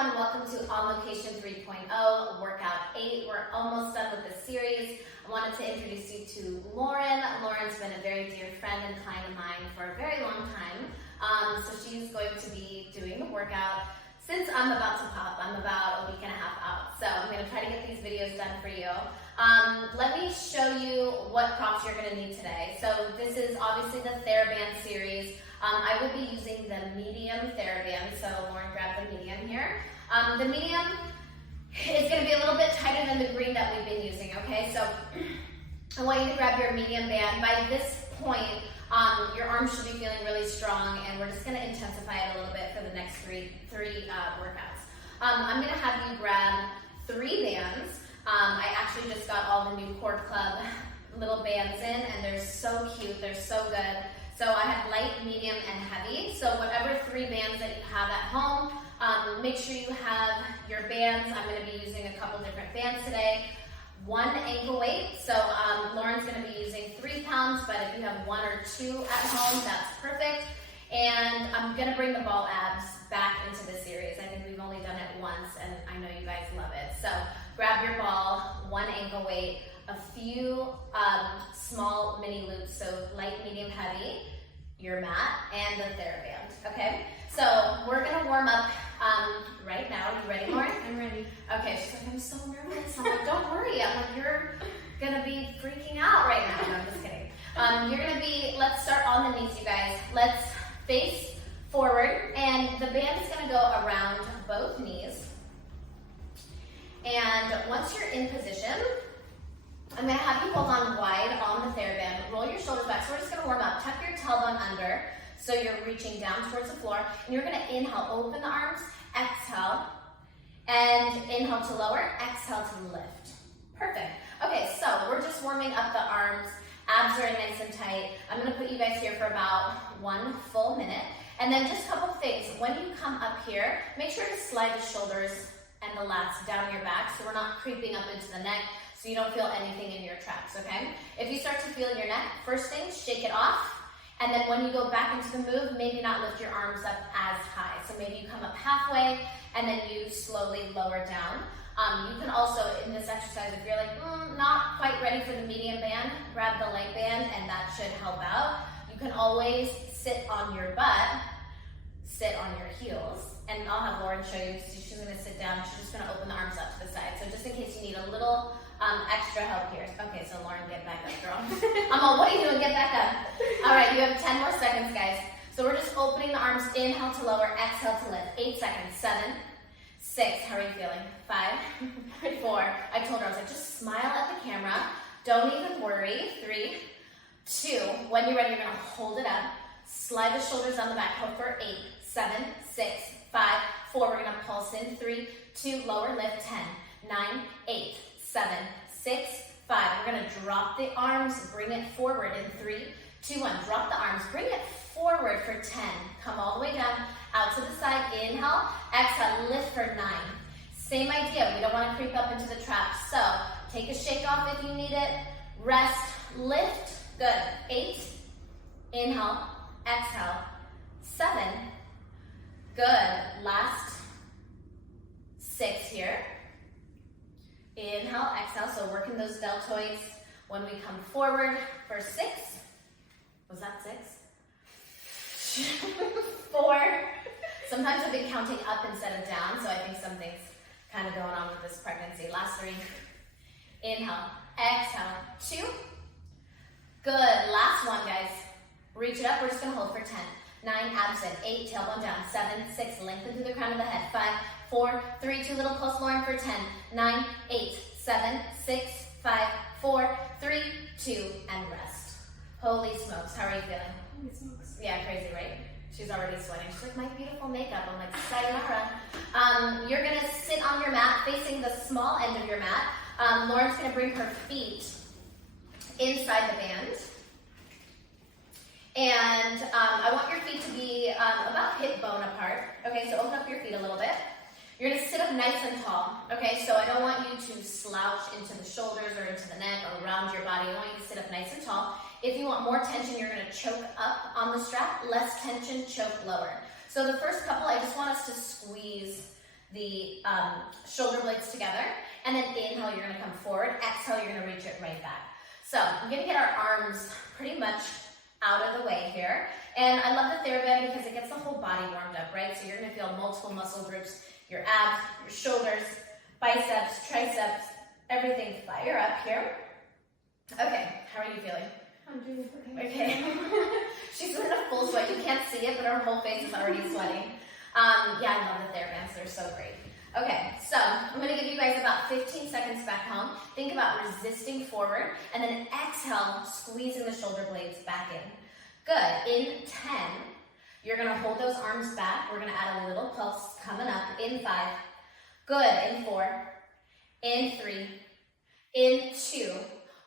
everyone, welcome to On Location 3.0, Workout 8. We're almost done with this series. I wanted to introduce you to Lauren. Lauren's been a very dear friend and client of mine for a very long time. So she's going to be doing the workout since I'm about to pop. I'm about a week and a half out. So I'm going to try to get these videos done for you. Let me show you what props you're going to need today. So this is obviously the TheraBand series. I will be using the medium TheraBand, so Lauren grabbed the medium here. The medium is going to be a little bit tighter than the green that we've been using, okay? So I want you to grab your medium band. By this point, your arms should be feeling really strong, and we're just going to intensify it a little bit for the next three workouts. I'm going to have you grab 3 bands. I actually just got all the new Core Club little bands in, and they're so cute. They're so good. So I have light, medium, and heavy. So whatever 3 bands that you have at home, make sure you have your bands. I'm going to be using a couple different bands today. 1 ankle weight. So Lauren's going to be using 3 pounds, but if you have 1 or 2 at home, that's perfect. And I'm going to bring the ball abs back into the series. I think we've only done it once, and I know you guys love it. So grab your ball, 1 ankle weight, a few small mini loops, so light, medium, heavy, your mat, and the TheraBand, okay? So we're gonna warm up right now. Are you ready, Lauren? I'm ready. Okay, she's like, I'm so nervous. I'm like, don't worry. I'm like, you're gonna be freaking out right now. No, I'm just kidding. You're gonna be, let's start on the knees, you guys. Let's face forward, and the band is gonna go around both knees. And once you're in position, I'm going to have you hold on wide on the TheraBand. Roll your shoulders back. So we're just going to warm up. Tuck your tailbone under so you're reaching down towards the floor. And you're going to inhale, open the arms, exhale, and inhale to lower, exhale to lift. Perfect. Okay, so we're just warming up the arms. Abs are nice and tight. I'm going to put you guys here for about 1 full minute. And then just a couple things. When you come up here, make sure to slide the shoulders and the lats down your back so we're not creeping up into the neck, so you don't feel anything in your traps, okay? If you start to feel your neck, first thing, shake it off. And then when you go back into the move, maybe not lift your arms up as high. So maybe you come up halfway and then you slowly lower down. You can also, in this exercise, if you're like, not quite ready for the medium band, grab the light band and that should help out. You can always sit on your butt, sit on your heels. And I'll have Lauren show you, she's gonna sit down, she's just gonna open the arms up to the side. So just in case you need a little extra help here. Okay, so Lauren, get back up, girl. I'm all, what are you doing? Get back up. All right, you have 10 more seconds, guys. So we're just opening the arms, inhale to lower, exhale to lift. 8 seconds, 7, 6, how are you feeling? 5, 4, I told her, I was like, just smile at the camera. Don't even worry. 3, 2, when you're ready, you're gonna hold it up. Slide the shoulders on the back, hold for 8, 7, 6, 5, 4, we're gonna pulse in. 3, 2, lower, lift. 10, 9, 8, 7, 6, 5. We're gonna drop the arms, bring it forward in 3, 2, 1. Drop the arms, bring it forward for 10. Come all the way down, out to the side, inhale, exhale, lift for 9. Same idea, we don't wanna creep up into the trap. So take a shake off if you need it, rest, lift, good. 8, inhale, exhale, 7, good. Last 6 here. Inhale, exhale, so working those deltoids when we come forward for 6. Was that 6? 4. Sometimes I've been counting up instead of down, so I think something's kind of going on with this pregnancy. Last 3. Inhale, exhale, 2. Good, last 1, guys. Reach it up, we're just gonna hold for 10. 9, abs in. 8, tailbone down. 7, 6, lengthen through the crown of the head. 5, 4, 3, 2, little pulse, Lauren for 10. 9, 8, 7, 6, 5, 4, 3, 2, and rest. Holy smokes, how are you feeling? Holy smokes. Yeah, crazy, right? She's already sweating. She's like, my beautiful makeup. I'm like, sayonara. You're gonna sit on your mat, facing the small end of your mat. Lauren's gonna bring her feet inside the band. And I want your feet to be about hip bone apart. Okay, so open up your feet a little bit. You're gonna sit up nice and tall. Okay, so I don't want you to slouch into the shoulders or into the neck or around your body. I want you to sit up nice and tall. If you want more tension, you're gonna choke up on the strap. Less tension, choke lower. So the first couple, I just want us to squeeze the shoulder blades together. And then inhale, you're gonna come forward. Exhale, you're gonna reach it right back. So I'm gonna get our arms pretty much out of the way here. And I love the TheraBand because it gets the whole body warmed up, right? So you're gonna feel multiple muscle groups, your abs, your shoulders, biceps, triceps, everything fire up here. Okay, how are you feeling? I'm doing okay. Okay. She's in a full sweat. You can't see it, but her whole face is already sweating. Yeah, I love the TheraBands. They're so great. Okay, so I'm going to give you guys about 15 seconds back home. Think about resisting forward, and then exhale, squeezing the shoulder blades back in. Good. In 10, you're going to hold those arms back. We're going to add a little pulse coming up. In 5. Good. In 4. In 3. In 2.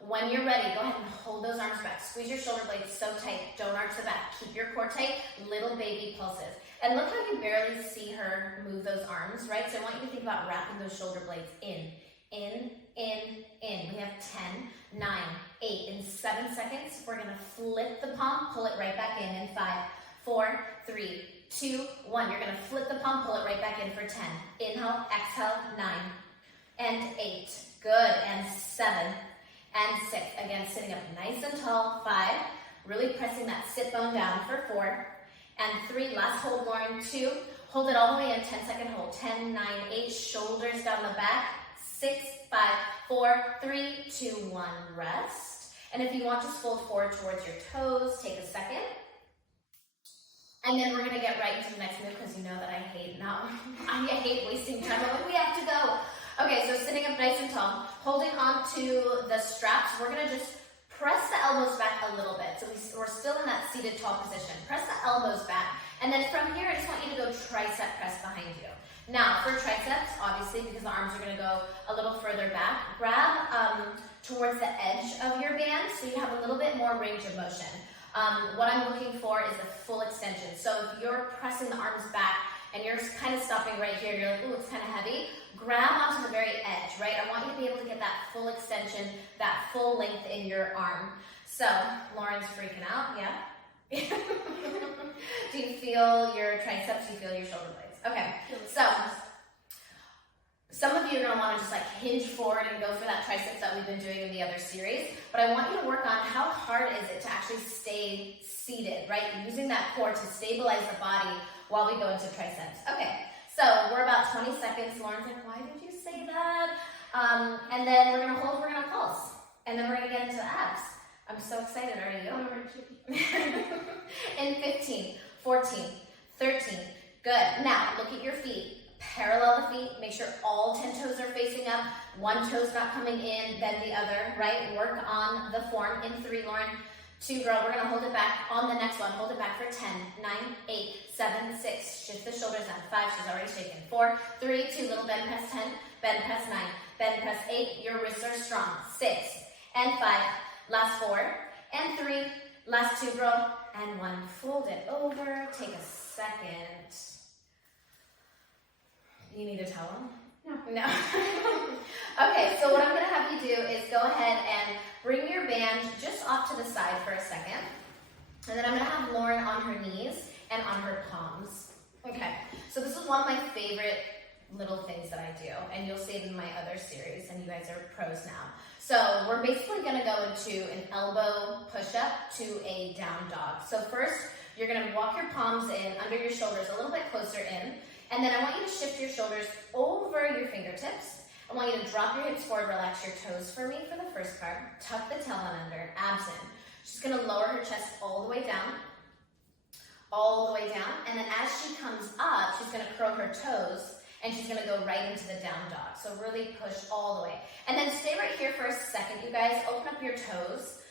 When you're ready, go ahead and hold those arms back. Squeeze your shoulder blades so tight. Don't arch the back. Keep your core tight. Little baby pulses. And look how you barely see her move those arms, right? So I want you to think about wrapping those shoulder blades in. We have 10, 9, 8. In 7 seconds, we're going to flip the palm, pull it right back in 5, 4, 3, 2, 1. You're going to flip the palm, pull it right back in for 10. Inhale, exhale, 9, and 8. Good, and 7, and 6. Again, sitting up nice and tall. 5, really pressing that sit bone down for 4, and 3. Last hold, Lauren. 2, hold it all the way in. 10-second hold. 10, 9, 8. Shoulders down the back. 6, 5, 4, 3, 2, 1. Rest. And if you want, just fold forward towards your toes. Take a second. And then we're going to get right into the next move because you know that I hate wasting time. But we have to go. Okay, so sitting up nice and tall, holding on to the straps. We're going to just press the elbows back a little bit. So we're still in that seated tall position. Press the elbows back. And then from here, I just want you to go tricep press behind you. Now, for triceps, obviously, because the arms are going to go a little further back, grab towards the edge of your band so you have a little bit more range of motion. What I'm looking for is a full extension. So if you're pressing the arms back and you're kind of stopping right here, you're like, ooh, it's kind of heavy, grab onto the very edge, right? I want you to be able to get that full extension, that full length in your arm. So, Lauren's freaking out, yeah? Do you feel your triceps? Do you feel your shoulder blades? Okay, so some of you are going to want to just like hinge forward and go for that triceps that we've been doing in the other series, but I want you to work on how hard is it to actually stay seated, right? Using that core to stabilize the body while we go into triceps. Okay, so we're about 20 seconds. Lauren's like, why did you say that? And then we're going to hold, we're going to pulse, and then we're going to get into the abs. I'm so excited, are you? In 15, 14, 13, good. Now, look at your feet. Parallel the feet, make sure all 10 toes are facing up, one toe's not coming in, then the other, right? Work on the form. In 3, Lauren. 2, girl, we're gonna hold it back. On the next one, hold it back for 10, 9, 8, 7, 6, shift the shoulders down. 5, she's already shaken. 4, 3, 2, little bend press 10, bend press 9, bend press 8, your wrists are strong. 6, and 5, last 4, and 3, last 2, girl, and 1. Fold it over, take a second. You need a towel? No. Okay, so what I'm going to have you do is go ahead and bring your band just off to the side for a second. And then I'm going to have Lauren on her knees and on her palms. Okay, so this is one of my favorite little things that I do, and you'll see it in my other series, and you guys are pros now. So we're basically going to go into an elbow push-up to a down dog. So first, you're going to walk your palms in under your shoulders a little bit closer in. And then I want you to shift your shoulders over your fingertips. I want you to drop your hips forward, relax your toes for me for the first part. Tuck the tailbone under, abs in. She's going to lower her chest all the way down. And then as she comes up, she's going to curl her toes, and she's going to go right into the down dog. So really push all the way. And then stay right here for a second, you guys. Open up your toes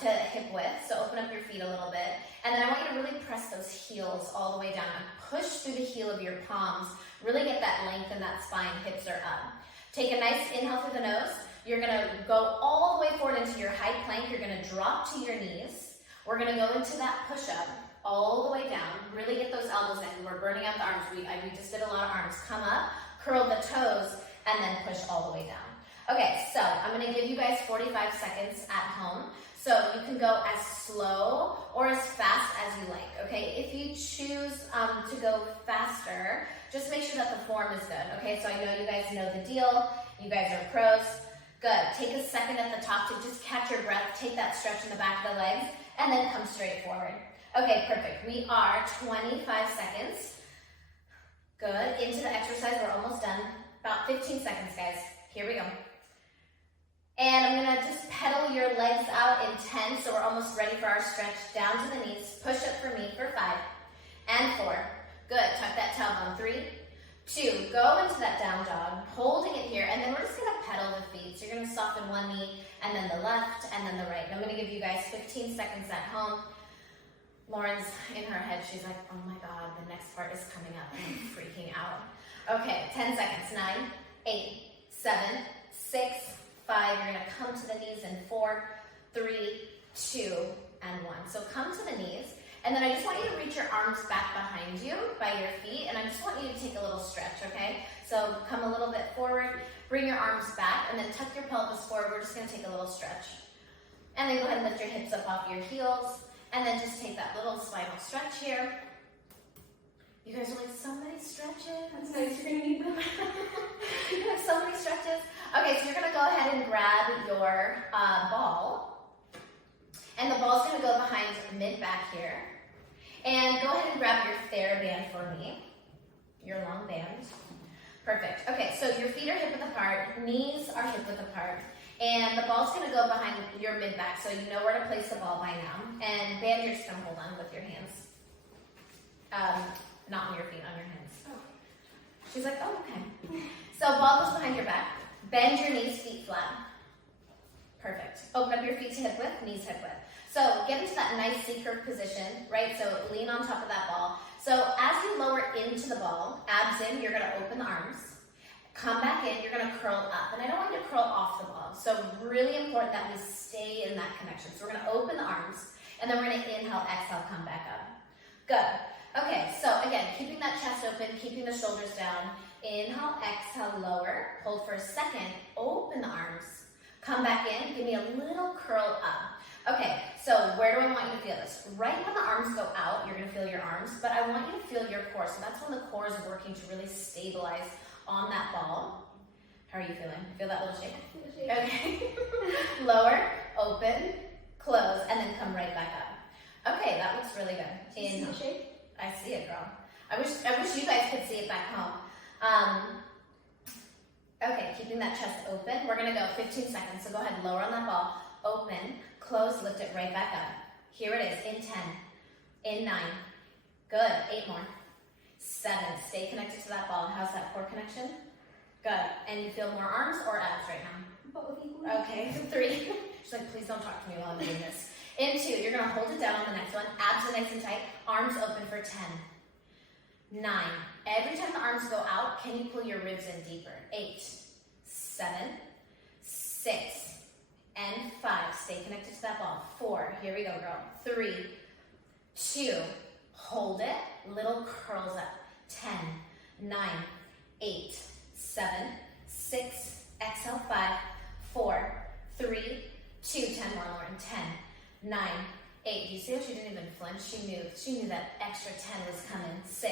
to hip width. So open up your feet a little bit. And then I want you to really press those heels all the way down and push through the heel of your palms. Really get that length in that spine. Hips are up. Take a nice inhale through the nose. You're going to go all the way forward into your high plank. You're going to drop to your knees. We're going to go into that push-up all the way down. Really get those elbows in. We're burning out the arms. We just did a lot of arms. Come up, curl the toes, and then push all the way down. Okay, so I'm gonna give you guys 45 seconds at home. So you can go as slow or as fast as you like, okay? If you choose to go faster, just make sure that the form is good, okay? So I know you guys know the deal. You guys are pros. Good. Take a second at the top to just catch your breath. Take that stretch in the back of the legs and then come straight forward. Okay, perfect. We are 25 seconds. Good. Into the exercise. We're almost done. About 15 seconds, guys. Here we go. And I'm going to just pedal your legs out in 10, so we're almost ready for our stretch. Down to the knees. Push up for me for 5 and 4. Good. Tuck that tailbone. 3, 2. Go into that down dog, holding it here, and then we're just going to pedal the feet. So you're going to soften one knee, and then the left, and then the right. And I'm going to give you guys 15 seconds at home. Lauren's in her head. She's like, oh my God, the next part is coming up. I'm freaking out. Okay, 10 seconds. 9, 8, 7, 6, 5. You're going to come to the knees in 4, 3, 2, and 1. So come to the knees. And then I just want you to reach your arms back behind you by your feet. And I just want you to take a little stretch, okay? So come a little bit forward. Bring your arms back. And then tuck your pelvis forward. We're just going to take a little stretch. And then go ahead and lift your hips up off your heels. And then just take that little spinal stretch here. You guys are like, so many stretches. That's nice, you're gonna need them. You have so many stretches. Okay, so you're gonna go ahead and grab your ball. And the ball's gonna go behind mid-back here. And go ahead and grab your TheraBand for me. Your long band. Perfect. Okay, so your feet are hip-width apart, knees are hip-width apart. And the ball's gonna go behind your mid-back, so you know where to place the ball by now. And band, you're just gonna hold on with your hands. Not on your feet, on your hands. Oh. She's like, oh, okay. So ball goes behind your back. Bend your knees, feet flat. Perfect. Open up your feet to hip width, knees hip width. So get into that nice C-curve position, right? So lean on top of that ball. So as you lower into the ball, abs in, you're gonna open the arms. Come back in, you're gonna curl up. And I don't want you to curl off the ball. So really important that we stay in that connection. So we're gonna open the arms, and then we're gonna inhale, exhale, come back up. Good. Okay, so again, keeping that chest open, keeping the shoulders down. Inhale, exhale, lower. Hold for a second, open the arms. Come back in, give me a little curl up. Okay, so where do I want you to feel this? Right when the arms go out, you're gonna feel your arms, but I want you to feel your core. So that's when the core is working to really stabilize on that ball. How are you feeling? Feel that little shake? Okay. Lower, open, close, and then come right back up. Okay, that looks really good. Inhale. Shake? I see it, girl. I wish you guys could see it back home. Okay, keeping that chest open. We're gonna go 15 seconds. So go ahead, lower on that ball. Open, close, lift it right back up. Here it is, in 10, in 9. Good, 8 more. 7, stay connected to that ball. How's that core connection? Good, and you feel more arms or abs right now? Both equally. Okay, 3. She's like, please don't talk to me while I'm doing this. In 2, you're gonna hold it down on the next one. Abs are nice and tight, arms open for 10. 9. Every time the arms go out, can you pull your ribs in deeper? 8, 7, 6, and 5. Stay connected to that ball. 4, here we go, girl. 3, 2, hold it, little curls up. 10, 9, 8, 7, 6, exhale, 5, 4, 3, 2, 10 more, Lauren. 10, 9, 8. Do you see how she didn't even flinch? She knew that extra 10 was coming. 6,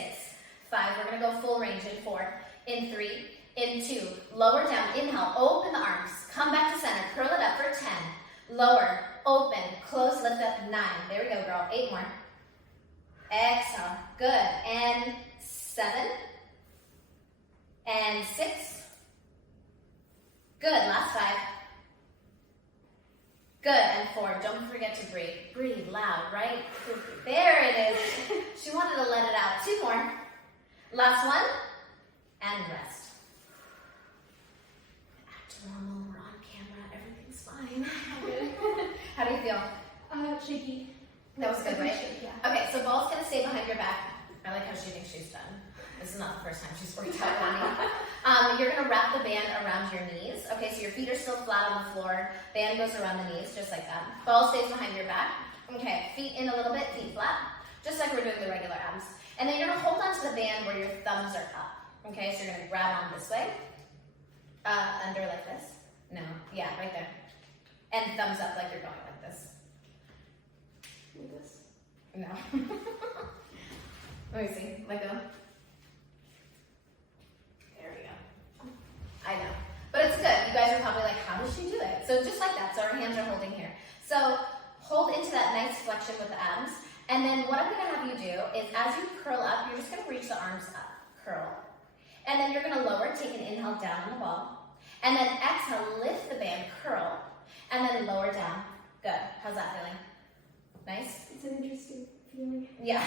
5. We're gonna go full range in 4, in 3, in 2. Lower down, inhale, open the arms. Come back to center, curl it up for 10. Lower, open, close, lift up, 9. There we go, girl. 8 more. Exhale, good. And 7, and 6. Good, last 5. Good, and 4. Don't forget to breathe. Breathe loud, right? There it is. She wanted to let it out. 2 more. Last one, and rest. Act normal, we're on camera, everything's fine. How do you feel? Shaky. That was good, right? Shake, yeah. Okay, so ball's gonna stay behind your back. I like how she thinks she's done. This is not the first time she's worked out on me. You're gonna wrap the band around your knees. Okay, so your feet are still flat on the floor. Band goes around the knees, just like that. Ball stays behind your back. Okay, feet in a little bit, feet flat. Just like we're doing the regular abs. And then you're gonna hold onto the band where your thumbs are up. Okay, so you're gonna grab on this way, under like this. No. Yeah, right there. And thumbs up like you're going like this. Like this. No. Let me see. Let go. There we go. I know. But it's good. You guys are probably like, how does she do it? So just like that. So our hands are holding here. So hold into that nice flexion with the abs. And then what I'm going to have you do is as you curl up, you're just going to reach the arms up. Curl. And then you're going to lower. Take an inhale down on the ball. And then exhale, lift the band, curl. And then lower down. Good. How's that feeling? Nice? It's an interesting feeling. Yeah.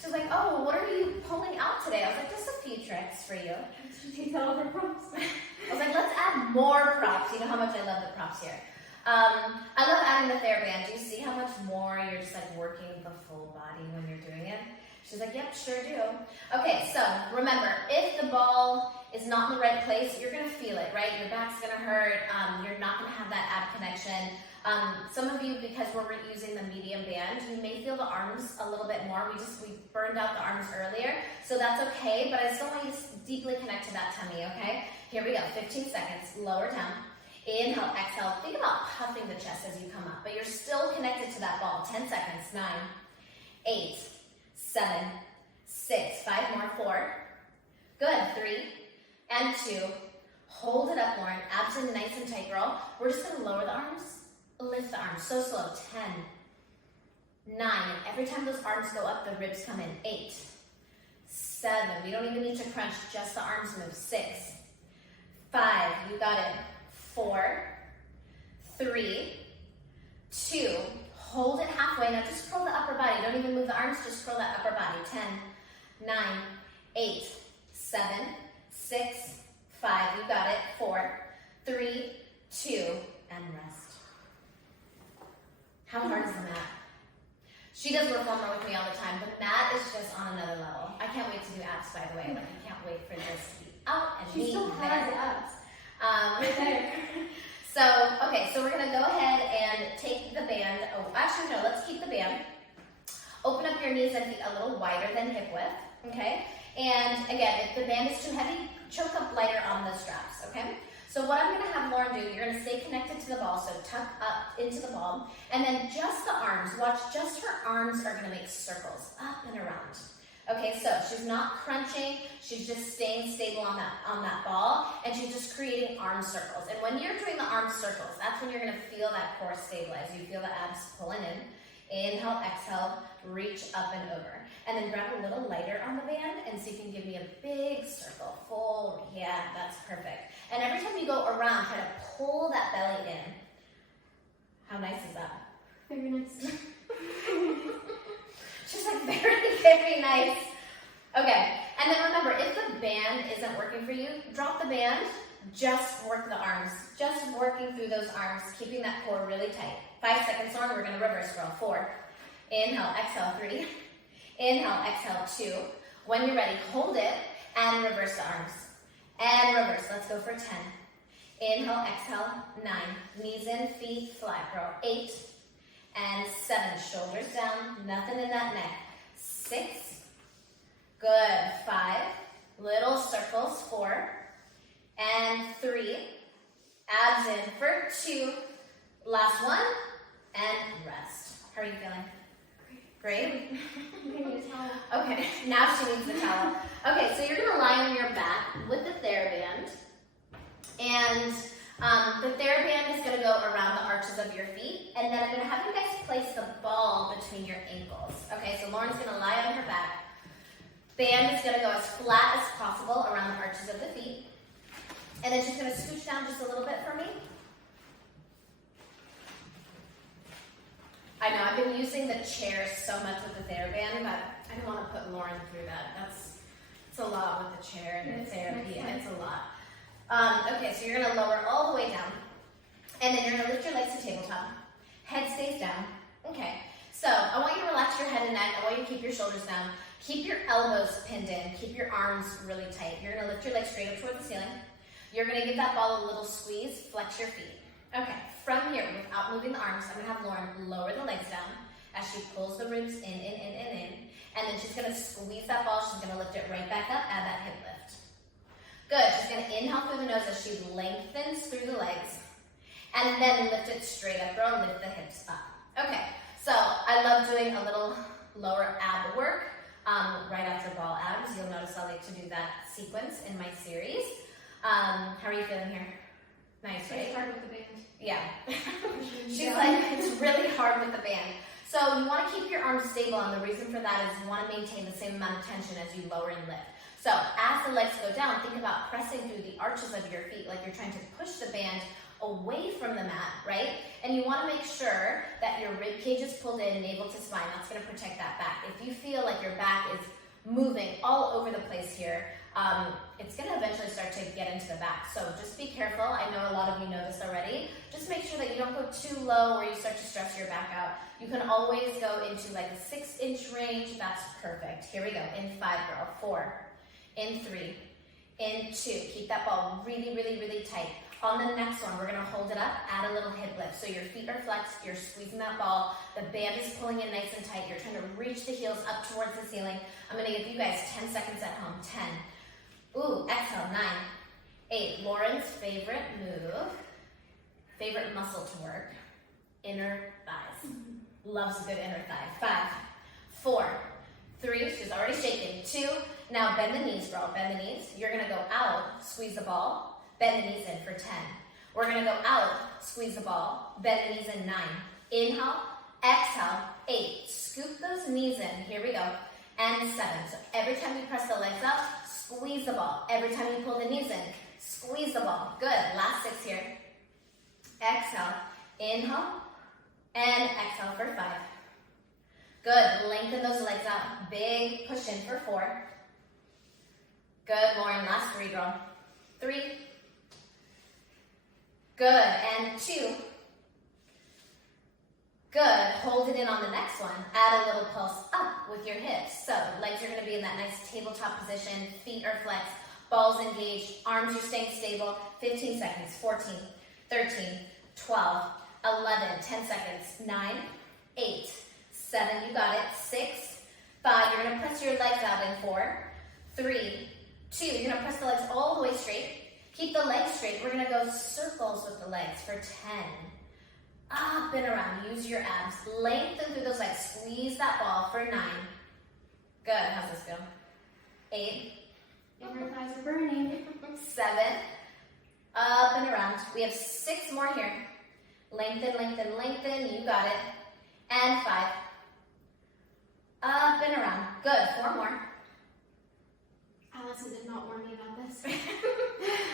She's like, oh, what are you pulling out today? I was like, just a few tricks for you. She takes out all her props. I was like, let's add more props. You know how much I love the props here. I love adding the TheraBand. Do you see how much more you're just like working the full body when you're doing it? She's like, yep, sure do. Okay, so remember, if the ball is not in the right place, you're gonna feel it, right? Your back's gonna hurt. You're not gonna have that ab connection. Some of you, because we're using the medium band, you may feel the arms a little bit more. We burned out the arms earlier, so that's okay, but I still want you to deeply connect to that tummy, okay? Here we go, 15 seconds, lower down. Inhale, exhale, think about puffing the chest as you come up, but you're still connected to that ball. 10 seconds, 9, 8, 7, 6, 5 more, 4. Good, 3 and 2. Hold it up, Lauren. Abs in nice and tight, girl. We're just gonna lower the arms. Lift the arms, so slow. 10, 9, and every time those arms go up, the ribs come in. 8, 7, we don't even need to crunch, just the arms move. 6, 5, you got it. 4, 3, 2, hold it halfway. Now just curl the upper body. Don't even move the arms, just curl that upper body. 10, 9, 8, 7, 6, 5, you got it. 4, 3, 2, and rest. How hard is the mat? She does reformer with me all the time. The mat is just on another level. I can't wait to do abs, by the way. Like, I can't wait for this to be out and She me still has abs. Right there. So, okay, so we're gonna go ahead and take the band. Oh, actually, no, let's keep the band. Open up your knees and feet a little wider than hip width, okay? And again, if the band is too heavy, choke up lighter on the straps, okay? So what I'm gonna have Lauren do, you're gonna stay connected to the ball, so tuck up into the ball, and then just the arms, watch, just her arms are gonna make circles up and around. Okay, so she's not crunching, she's just staying stable on that ball, and she's just creating arm circles. And when you're doing the arm circles, that's when you're gonna feel that core stabilize. You feel the abs pulling in. Inhale, exhale, reach up and over. And then grab a little lighter on the band and see if you can give me a big circle. Full, yeah, that's perfect. And every time you go around, try to pull that belly in. How nice is that? Very nice. She's like, very, very nice. Okay, and then remember, if the band isn't working for you, drop the band, just work the arms. Just working through those arms, keeping that core really tight. 5 seconds on, we're gonna reverse roll. 4, inhale, exhale, 3, inhale, exhale, 2. When you're ready, hold it and reverse the arms. And reverse, let's go for 10. Inhale, exhale, 9. Knees in, feet flat, girl. 8 and 7. Shoulders down, nothing in that neck. 6, good. 5, little circles. 4 and 3. Abs in for 2. Last one, and rest. How are you feeling? Great? You need a towel. Okay, now she needs the towel. Okay, so you're gonna lie on your back with the TheraBand. And the TheraBand is gonna go around the arches of your feet. And then I'm gonna have you guys place the ball between your ankles. Okay, so Lauren's gonna lie on her back. Band is gonna go as flat as possible around the arches of the feet. And then she's gonna scooch down just a little bit for me. I know, I've been using the chairs so much with the TheraBand, but I don't want to put Lauren through that. It's a lot with the chair and the therapy, and it's a lot. Okay, so you're going to lower all the way down, and then you're going to lift your legs to tabletop. Head stays down. Okay, so I want you to relax your head and neck. I want you to keep your shoulders down. Keep your elbows pinned in. Keep your arms really tight. You're going to lift your legs straight up toward the ceiling. You're going to give that ball a little squeeze. Flex your feet. Okay, from here, without moving the arms, I'm going to have Lauren lower the legs down as she pulls the ribs in. And then she's going to squeeze that ball. She's going to lift it right back up, add that hip lift. Good, she's going to inhale through the nose as she lengthens through the legs. And then lift it straight up, girl. Lift the hips up. Okay, so I love doing a little lower ab work right after ball abs. You'll notice I like to do that sequence in my series. How are you feeling here? Nice, right? It's hard with the band. Yeah. She's like, it's really hard with the band. So you want to keep your arms stable, and the reason for that is you want to maintain the same amount of tension as you lower and lift. So as the legs go down, think about pressing through the arches of your feet like you're trying to push the band away from the mat, right? And you want to make sure that your rib cage is pulled in, navel to spine. That's going to protect that back. If you feel like your back is moving all over the place here, it's going to eventually start to get into the back. So just be careful. I know a lot of you know this already. Just make sure that you don't go too low where you start to stress your back out. You can always go into like a 6-inch range. That's perfect. Here we go. In 5, girl. 4. In 3. In 2. Keep that ball really, really, really tight. On the next one, we're going to hold it up, add a little hip lift. So your feet are flexed, you're squeezing that ball, the band is pulling in nice and tight, you're trying to reach the heels up towards the ceiling. I'm going to give you guys 10 seconds at home. 10. Ooh, exhale. 9. 8. Lauren's favorite move, favorite muscle to work, inner thighs. Loves a good inner thigh. 5. 4. 3. She's already shaking. 2. Now bend the knees, girl. Bend the knees. You're going to go out, squeeze the ball. Bend the knees in for 10. We're going to go out, squeeze the ball, bend the knees in 9. Inhale, exhale, 8. Scoop those knees in. Here we go. And 7. So every time you press the legs up, squeeze the ball. Every time you pull the knees in, squeeze the ball. Good. Last 6 here. Exhale, inhale, and exhale for 5. Good. Lengthen those legs out. Big push in for 4. Good, Lauren. Last 3, girl. 3. Good, and 2. Good, hold it in on the next one. Add a little pulse up with your hips. So legs are going to be in that nice tabletop position. Feet are flexed, balls engaged, arms are staying stable. 15 seconds, 14, 13, 12, 11, 10 seconds, 9, 8, 7, you got it, 6, 5, you're going to press your legs out in 4, 3, 2, you're going to press the legs all the way straight. Keep the legs straight. We're going to go circles with the legs for 10. Up and around. Use your abs. Lengthen through those legs. Squeeze that ball for 9. Good. How's this feel? 8. Inner thighs are burning. 7. Up and around. We have 6 more here. Lengthen, lengthen, lengthen. You got it. And 5. Up and around. Good. 4 more. Allison did not warn me about this.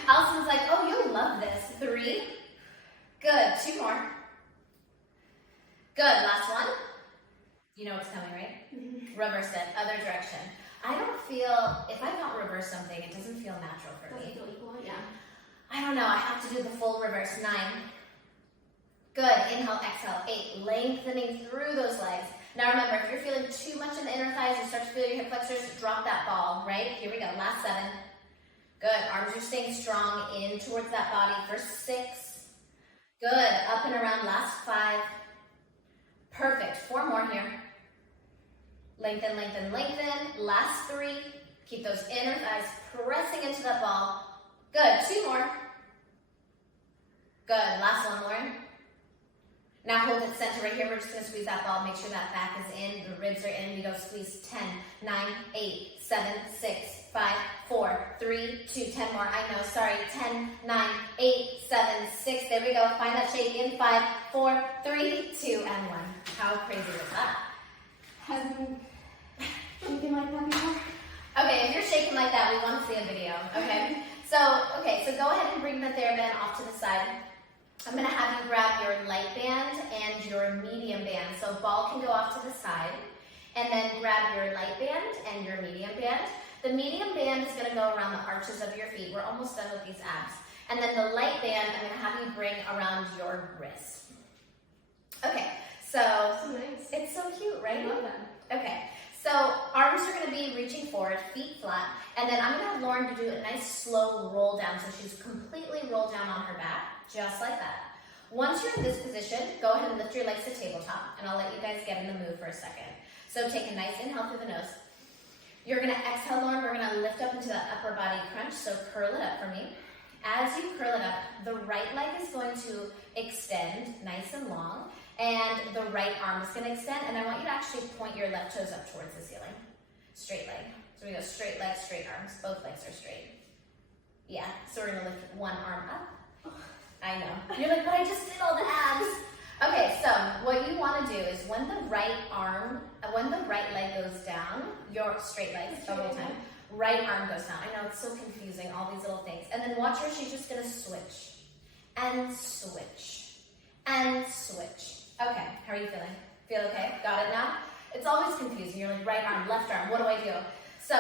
Allison's like, oh, you'll love this. 3. Good. 2 more. Good. Last one. You know what's coming, right? Reverse it. Other direction. I don't feel, if I don't reverse something, it doesn't feel natural for me. Doesn't feel equal, yeah. I don't know. I have to do the full reverse. 9. Good. Inhale, exhale. 8. Lengthening through those legs. Now remember, if you're feeling too much in the inner thighs, you start to feel your hip flexors, drop that ball, right? Here we go. Last 7. Good. Arms are staying strong in towards that body for 6. Good. Up and around. Last 5. Perfect. 4 more here. Lengthen, lengthen, lengthen. Last 3. Keep those inner thighs pressing into that ball. Good. 2 more. Good. Last one, Lauren. Now hold it center right here. We're just going to squeeze that ball. Make sure that back is in. The ribs are in. We go squeeze 10, 9, 8, 7, 6, 5, 4, 3, 2, 10 more. I know. Sorry. 10, 9, 8, 7, 6. There we go. Find that shake in 5, 4, 3, 2, and 1. How crazy was that? Hasn't been shaking like that before. Okay, if you're shaking like that, we want to see a video. Okay. So go ahead and bring the TheraBand off to the side. I'm going to have you grab your light band and your medium band. So ball can go off to the side. And then grab your light band and your medium band. The medium band is going to go around the arches of your feet. We're almost done with these abs. And then the light band, I'm going to have you bring around your wrist. Okay, so nice. It's so cute, right? I love that. Okay, so arms are going to be reaching forward, feet flat. And then I'm going to have Lauren to do a nice slow roll down. So she's completely rolled down on her back. Just like that. Once you're in this position, go ahead and lift your legs to tabletop, and I'll let you guys get in the mood for a second. So take a nice inhale through the nose. You're going to exhale, Lauren. We're going to lift up into the upper body crunch, so curl it up for me. As you curl it up, the right leg is going to extend nice and long, and the right arm is going to extend, and I want you to actually point your left toes up towards the ceiling. Straight leg. So we go straight leg, straight arms. Both legs are straight. Yeah, so we're going to lift one arm up. I know. You're like, but I just did all the abs. Okay, so what you want to do is when the right leg goes down, your straight legs, the whole time, right arm goes down. I know it's so confusing, all these little things. And then watch her, she's just going to switch. And switch. And switch. Okay, how are you feeling? Feel okay? Got it now? It's always confusing. You're like, right arm, left arm, what do I do? So,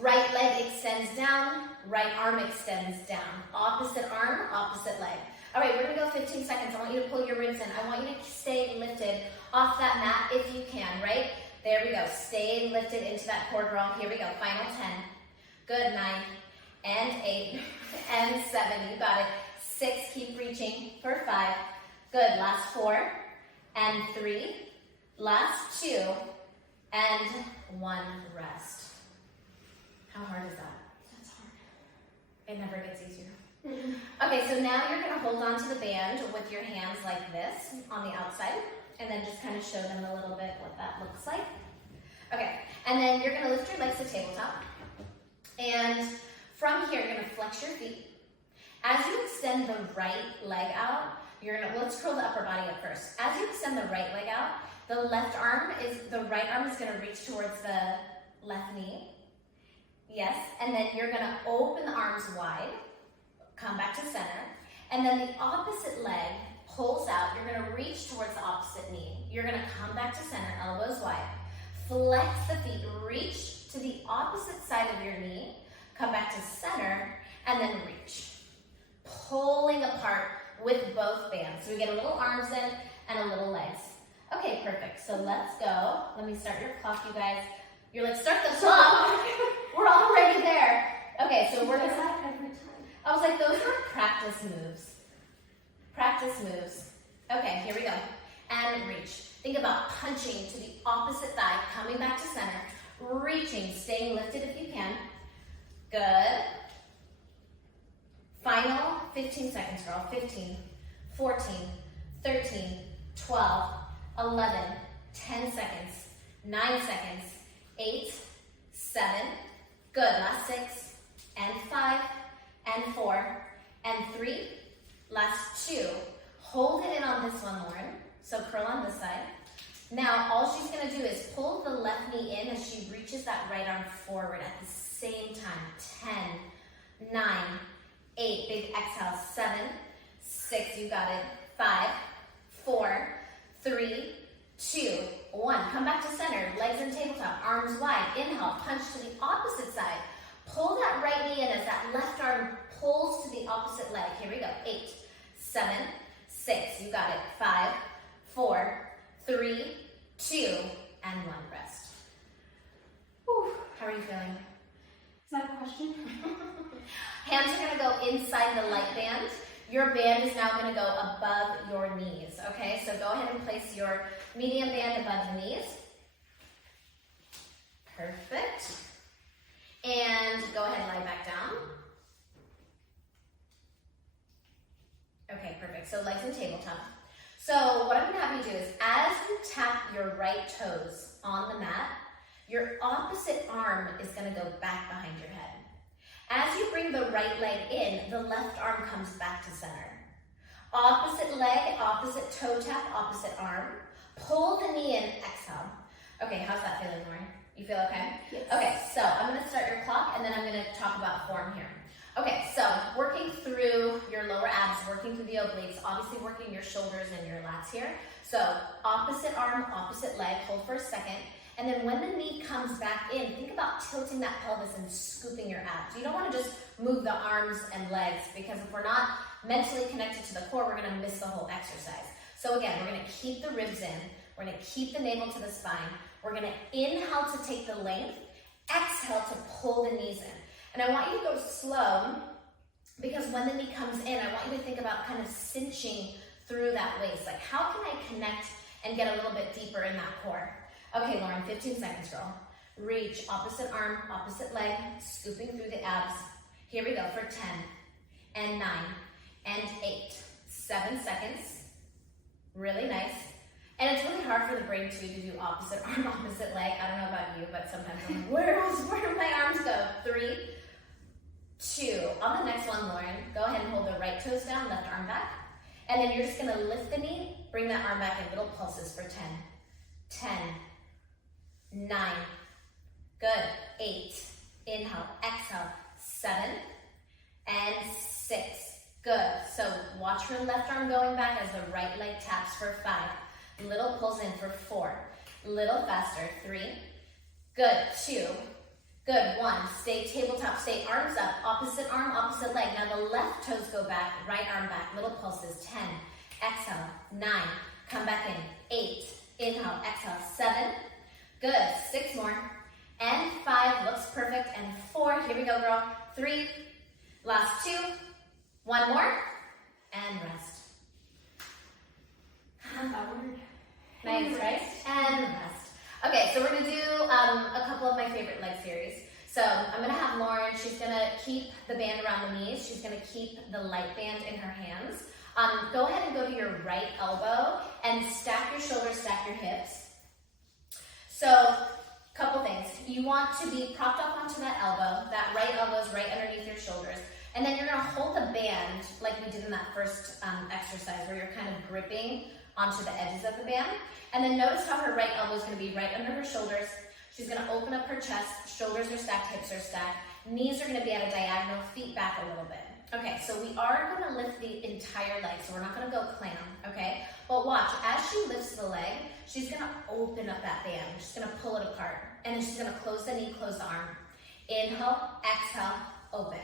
right leg extends down, right arm extends down. Opposite arm, opposite leg. All right, we're gonna go 15 seconds. I want you to pull your ribs in. I want you to stay lifted off that mat if you can, right? There we go. Stay lifted into that core draw. Here we go. Final 10. Good. 9 and 8 and 7. You got it. 6. Keep reaching for 5. Good. Last 4 and 3. Last 2 and 1. Rest. How hard is that? That's hard. It never gets easier. Okay, so now you're going to hold on to the band with your hands like this on the outside, and then just kind of show them a little bit what that looks like. Okay, and then you're going to lift your legs to tabletop, and from here you're going to flex your feet. As you extend the right leg out, let's curl the upper body up first. As you extend the right leg out, the right arm is going to reach towards the left knee. Yes, and then you're going to open the arms wide. Come back to center, and then the opposite leg pulls out. You're going to reach towards the opposite knee. You're going to come back to center, elbows wide. Flex the feet, reach to the opposite side of your knee, come back to center, and then reach. Pulling apart with both bands. So we get a little arms in and a little legs. Okay, perfect. So let's go. Let me start your clock, you guys. You're like, start the clock. We're already there. Okay, so we're going to... every time. I was like, those are practice moves. Practice moves. Okay, here we go. And reach. Think about punching to the opposite thigh, coming back to center, reaching, staying lifted if you can. Good. Final 15 seconds, girl. 15, 14, 13, 12, 11, 10 seconds, 9 seconds, 8, 7. Good. Last 6 and 5. And 4, and 3, last 2. Hold it in on this one, Lauren. So curl on this side. Now, all she's going to do is pull the left knee in as she reaches that right arm forward at the same time. 10, 9, 8, big exhale, 7, 6, you got it. 5, 4, 3, 2, 1. Come back to center, legs in tabletop, arms wide. Inhale, punch to the opposite side. Pull that right knee in as that left arm pulls to the opposite leg. Here we go. 8, 7, 6. You got it. 5, 4, 3, 2, and 1. Rest. Whew. How are you feeling? Is that a question? Hands are going to go inside the light band. Your band is now going to go above your knees. Okay, so go ahead and place your medium band above the knees. Perfect. And go ahead and lie back down. Okay, perfect. So legs in tabletop. So what I'm going to have you do is as you tap your right toes on the mat, your opposite arm is going to go back behind your head. As you bring the right leg in, the left arm comes back to center. Opposite leg, opposite toe tap, opposite arm. Pull the knee in, exhale. Okay, how's that feeling, Lauren? You feel okay? Yes. Okay, so I'm going to start your clock and then I'm going to talk about form here. Okay, so working through your lower abs, working through the obliques, obviously working your shoulders and your lats here. So opposite arm, opposite leg, hold for a second. And then when the knee comes back in, think about tilting that pelvis and scooping your abs. You don't want to just move the arms and legs because if we're not mentally connected to the core, we're going to miss the whole exercise. So again, we're going to keep the ribs in. We're going to keep the navel to the spine. We're going to inhale to take the length, exhale to pull the knees in. And I want you to go slow because when the knee comes in, I want you to think about kind of cinching through that waist. Like how can I connect and get a little bit deeper in that core? Okay, Lauren, 15 seconds, girl. Reach, opposite arm, opposite leg, scooping through the abs. Here we go for 10, and 9, and 8. 7 seconds. Really nice. And it's really hard for the brain too to do opposite arm, opposite leg. I don't know about you, but sometimes I'm like, where do my arms go? 3, 2. On the next one, Lauren, go ahead and hold the right toes down, left arm back. And then you're just gonna lift the knee, bring that arm back in, little pulses for 10, 10, 9, good, 8, inhale, exhale, 7, and 6, good. So watch her left arm going back as the right leg taps for 5, little pulls in for 4, little faster, 3, good, 2, good, 1, stay tabletop, stay arms up, opposite arm, opposite leg. Now the left toes go back, right arm back, little pulses, 10, exhale, 9, come back in, 8, inhale, exhale, 7, good, 6 more, and 5, looks perfect, and 4, here we go, girl, 3, last 2, 1 more, and rest. Nice, right? And rest. Okay, so we're gonna do a couple of my favorite leg series. So I'm gonna have Lauren, she's gonna keep the band around the knees, she's gonna keep the light band in her hands. Go ahead and go to your right elbow and stack your shoulders, stack your hips. So, couple things. You want to be propped up onto that elbow, that right elbow is right underneath your shoulders, and then you're gonna hold the band like we did in that first exercise where you're kind of gripping onto the edges of the band. And then notice how her right elbow is gonna be right under her shoulders. She's gonna open up her chest, shoulders are stacked, hips are stacked, knees are gonna be at a diagonal, feet back a little bit. Okay, so we are gonna lift the entire leg, so we're not gonna go clam, okay? But watch, as she lifts the leg, she's gonna open up that band. She's gonna pull it apart, and then she's gonna close the knee, close the arm. Inhale, exhale, open.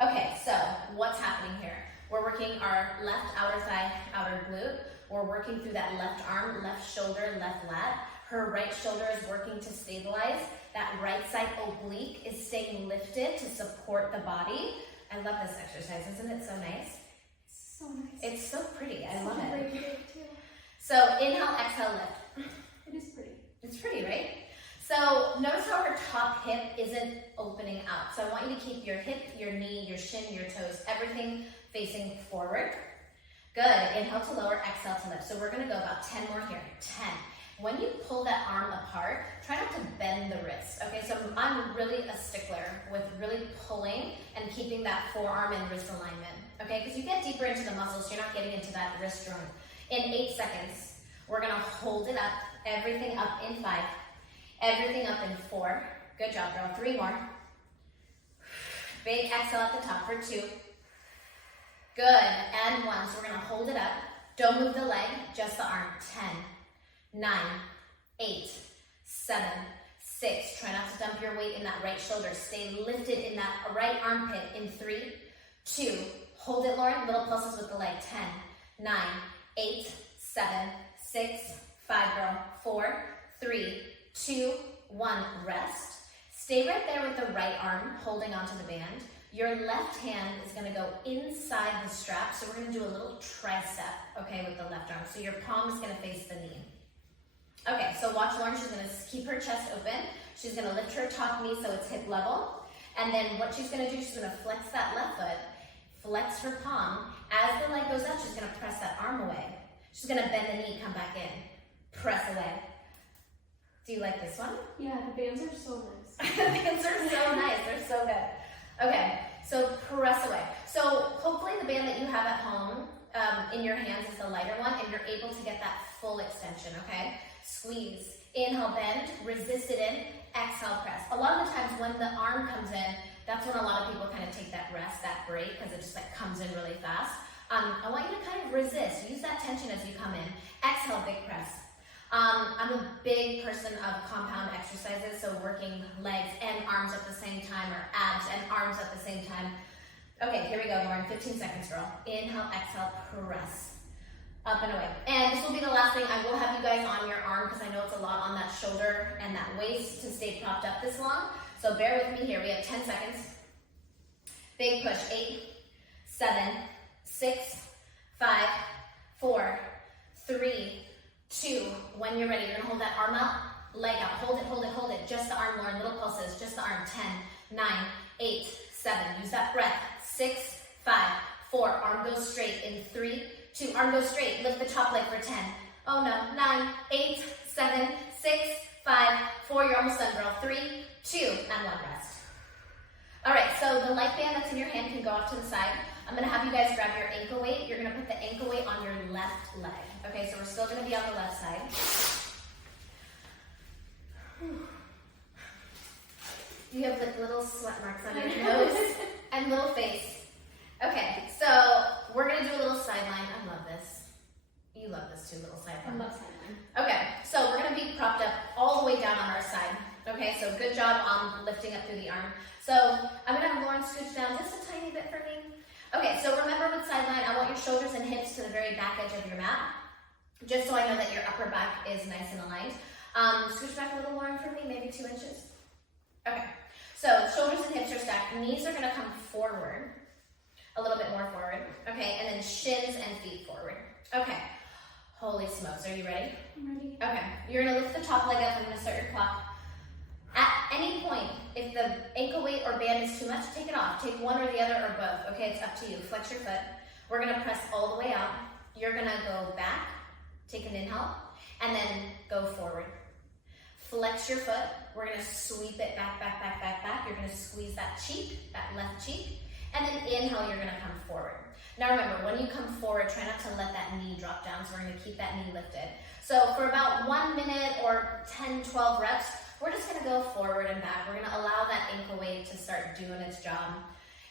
Okay, so what's happening here? We're working our left outer thigh, outer glute. We're working through that left arm, left shoulder, left lat. Her right shoulder is working to stabilize. That right side oblique is staying lifted to support the body. I love this exercise, isn't it so nice? So nice. It's so pretty, I love Such a it. great shape too. So inhale, exhale, lift. It is pretty. It's pretty, right? So notice how her top hip isn't opening out. So I want you to keep your hip, your knee, your shin, your toes, everything facing forward. Good, inhale to lower, exhale to lift. So we're gonna go about 10 more here, 10. When you pull that arm apart, try not to bend the wrist, okay? So I'm really a stickler with really pulling and keeping that forearm and wrist alignment, okay? Because you get deeper into the muscles, you're not getting into that wrist joint. In 8 seconds, we're gonna hold it up, everything up in 5, everything up in 4. Good job, girl, 3 more. Big exhale at the top for 2. Good, and 1, so we're gonna hold it up. Don't move the leg, just the arm. 10, 9, 8, 7, 6. Try not to dump your weight in that right shoulder. Stay lifted in that right armpit in 3, 2. Hold it, Lauren. Little pulses with the leg. 10, 9, 8, 7, 6, 5, girl. 4, 3, 2, 1. Rest. Stay right there with the right arm holding onto the band. Your left hand is gonna go inside the strap. So we're gonna do a little tricep, okay, with the left arm. So your palm is gonna face the knee. Okay, so watch Lauren, she's gonna keep her chest open. She's gonna lift her top knee so it's hip level. And then what she's gonna do, she's gonna flex that left foot, flex her palm. As the leg goes up, she's gonna press that arm away. She's gonna bend the knee, come back in, press away. Do you like this one? Yeah, the bands are so nice. The bands are so nice, they're so good. Okay, so press away. So hopefully the band that you have at home in your hands is the lighter one and you're able to get that full extension, okay? Squeeze, inhale, bend, resist it in, exhale, press. A lot of the times when the arm comes in, that's when a lot of people kind of take that rest, that break, because it just like comes in really fast. I want you to kind of resist, use that tension as you come in. Exhale, big press. I'm a big person of compound exercises, so working legs and arms at the same time, or abs and arms at the same time. Okay, here we go, Lauren, 15 seconds, girl. Inhale, exhale, press. Up and away. And this will be the last thing. I will have you guys on your arm because I know it's a lot on that shoulder and that waist to stay propped up this long. So bear with me here. We have 10 seconds. Big push. 8, 7, 6, 5, 4, 3, 2. When you're ready, you're going to hold that arm up, leg out. Hold it, hold it, hold it. Just the arm, Lauren. Little pulses. Just the arm. 10, 9, 8, 7. Use that breath. 6, 5, 4, arm goes straight in 3, 2, arm goes straight, lift the top leg for 10. Oh no, 9, 8, 7, 6, 5, 4, you're almost done, girl. 3, 2, and 1, rest. All right, so the light band that's in your hand can go off to the side. I'm gonna have you guys grab your ankle weight. You're gonna put the ankle weight on your left leg. Okay, so we're still gonna be on the left side. You have like little sweat marks on your nose and little face. Okay, so we're gonna do a little sideline. I love this. You love this too, little sideline. I love sideline. Okay, so we're gonna be propped up all the way down on our side. Okay, so good job on lifting up through the arm. So I'm gonna have Lauren scooch down just a tiny bit for me. Okay, so remember with sideline, I want your shoulders and hips to the very back edge of your mat, just so I know that your upper back is nice and aligned. Scooch back a little, Lauren, for me, maybe 2 inches. Okay, so shoulders and hips are stacked. Knees are gonna come forward, a little bit more forward. Okay, and then shins and feet forward. Okay, holy smokes, are you ready? I'm ready. Okay, you're gonna lift the top leg up. I'm gonna start your clock. At any point, if the ankle weight or band is too much, take it off. Take one or the other or both. Okay, it's up to you. Flex your foot. We're gonna press all the way out. You're gonna go back, take an inhale, and then go forward. Flex your foot. We're gonna sweep it back, back, back, back, back. You're gonna squeeze that cheek, that left cheek, and then inhale, you're gonna come forward. Now remember, when you come forward, try not to let that knee drop down, so we're gonna keep that knee lifted. So for about 1 minute or 10, 12 reps, we're just gonna go forward and back. We're gonna allow that ankle weight to start doing its job.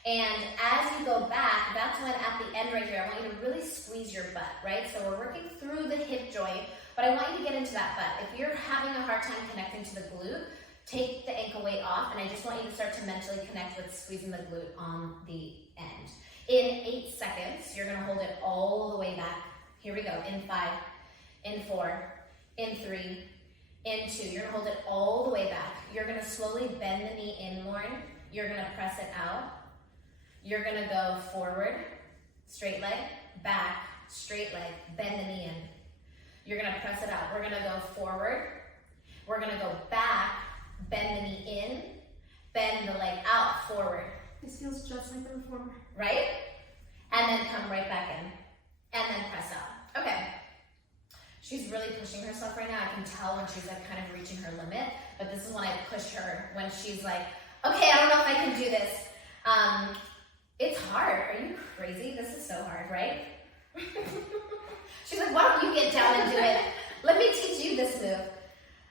And as you go back, that's when at the end right here, I want you to really squeeze your butt, right? So we're working through the hip joint, but I want you to get into that butt. If you're having a hard time connecting to the glute, take the ankle weight off, and I just want you to start to mentally connect with squeezing the glute on the end. In 8 seconds, you're gonna hold it all the way back. Here we go, in 5, in 4, in 3, in 2. You're gonna hold it all the way back. You're gonna slowly bend the knee in, Lauren. You're gonna press it out. You're gonna go forward, straight leg, back, straight leg, bend the knee in. You're gonna press it out. We're gonna go forward. We're gonna go back, bend the knee in, bend the leg out, forward. This feels just like the reformer. Right? And then come right back in. And then press out. Okay. She's really pushing herself right now. I can tell when she's like kind of reaching her limit, but this is when I push her, when she's like, okay, I don't know if I can do this. It's hard. Are you crazy? This is so hard, right? She's like, why don't you get down and do it? Let me teach you this move.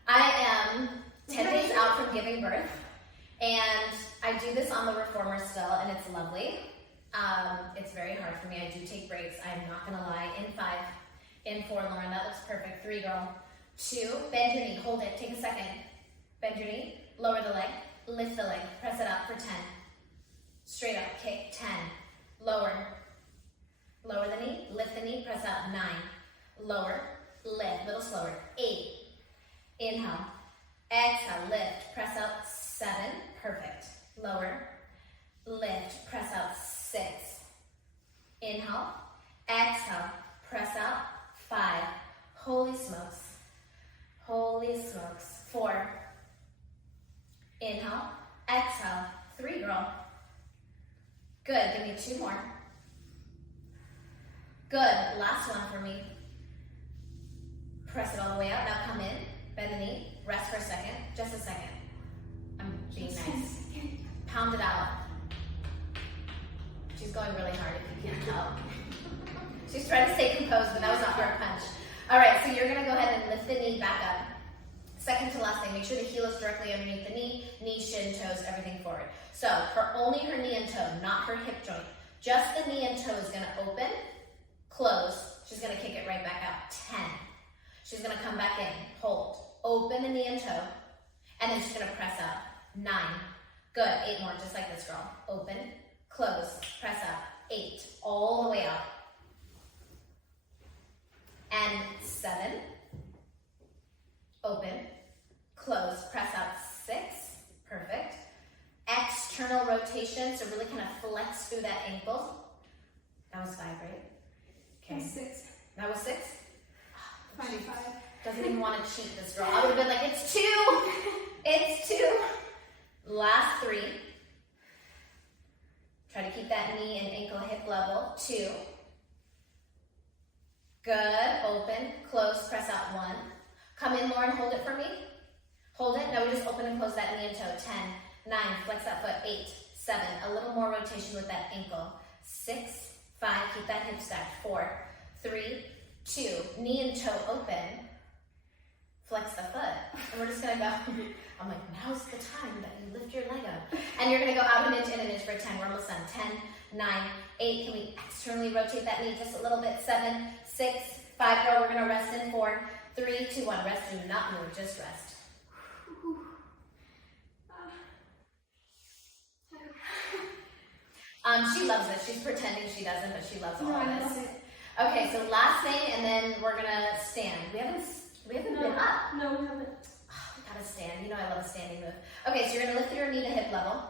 I am 10 days out from giving birth, and I do this on the reformer still, and it's lovely. It's very hard for me. I do take breaks. I'm not gonna lie. In 5, in 4, Lauren, that looks perfect. 3, girl. 2, bend your knee. Hold it. Take a second. Bend your knee. Lower the leg. Lift the leg. Press it up for 10. Straight up. Kick. 10. Lower. Lower the knee. Lift the knee. Press up. 9. Lower. Lift. Little slower. 8. Inhale. Exhale. Lift. Press out. 7. Perfect. Lower. Lift. Press out. 6. Inhale. Exhale. Press out. 5. Holy smokes. Holy smokes. 4. Inhale. Exhale. 3, girl. Good. Give me 2 more. Good. Last one for me. Press it all the way out. Now come in. Bend the knee. Rest for a second. Just a second. I'm being nice. Pound it out. She's going really hard if you can't tell. She's trying to stay composed, but that was not for a punch. All right, so you're gonna go ahead and lift the knee back up. Second to last thing, make sure the heel is directly underneath the knee, shin, toes, everything forward. So only her knee and toe, not her hip joint. Just the knee and toe is gonna open, close. She's gonna kick it right back out. 10. She's gonna come back in, hold, open the knee and toe, and then she's gonna press out. 9. Good. 8 more, just like this, girl. Open, close, press up. 8. All the way out. And 7. Open, close, press out. 6. Perfect. External rotation, so really kind of flex through that ankle. That was 5, right? Okay. 6. That was 6? 5. Doesn't even want to cheat, this girl. I would have been like, it's 2. It's 2. Last 3. Try to keep that knee and ankle hip level. 2. Good. Open, close, press out. 1. Come in more and hold it for me. Hold it. Now we just open and close that knee and toe. 10, 9, flex that foot. 8, 7. A little more rotation with that ankle. 6, 5, keep that hip stacked. 4, 3, 2. Knee and toe open. Flex the foot. And we're just gonna go. I'm like, now's the time that you lift your leg up. And you're gonna go out an inch and an inch for 10. We're almost done. 10, 9, 8. Can we externally rotate that knee just a little bit? 7, 6, 5. Girl, we're gonna rest in 4, 3, 2, 1. Rest, do not move, just rest. She loves this. She's pretending she doesn't, but she loves all of I this. love it. Okay, so last thing, and then we're gonna stand. We haven't been up. No, we haven't. Oh, we gotta stand. You know I love a standing move. Okay, so you're gonna lift your knee to hip level.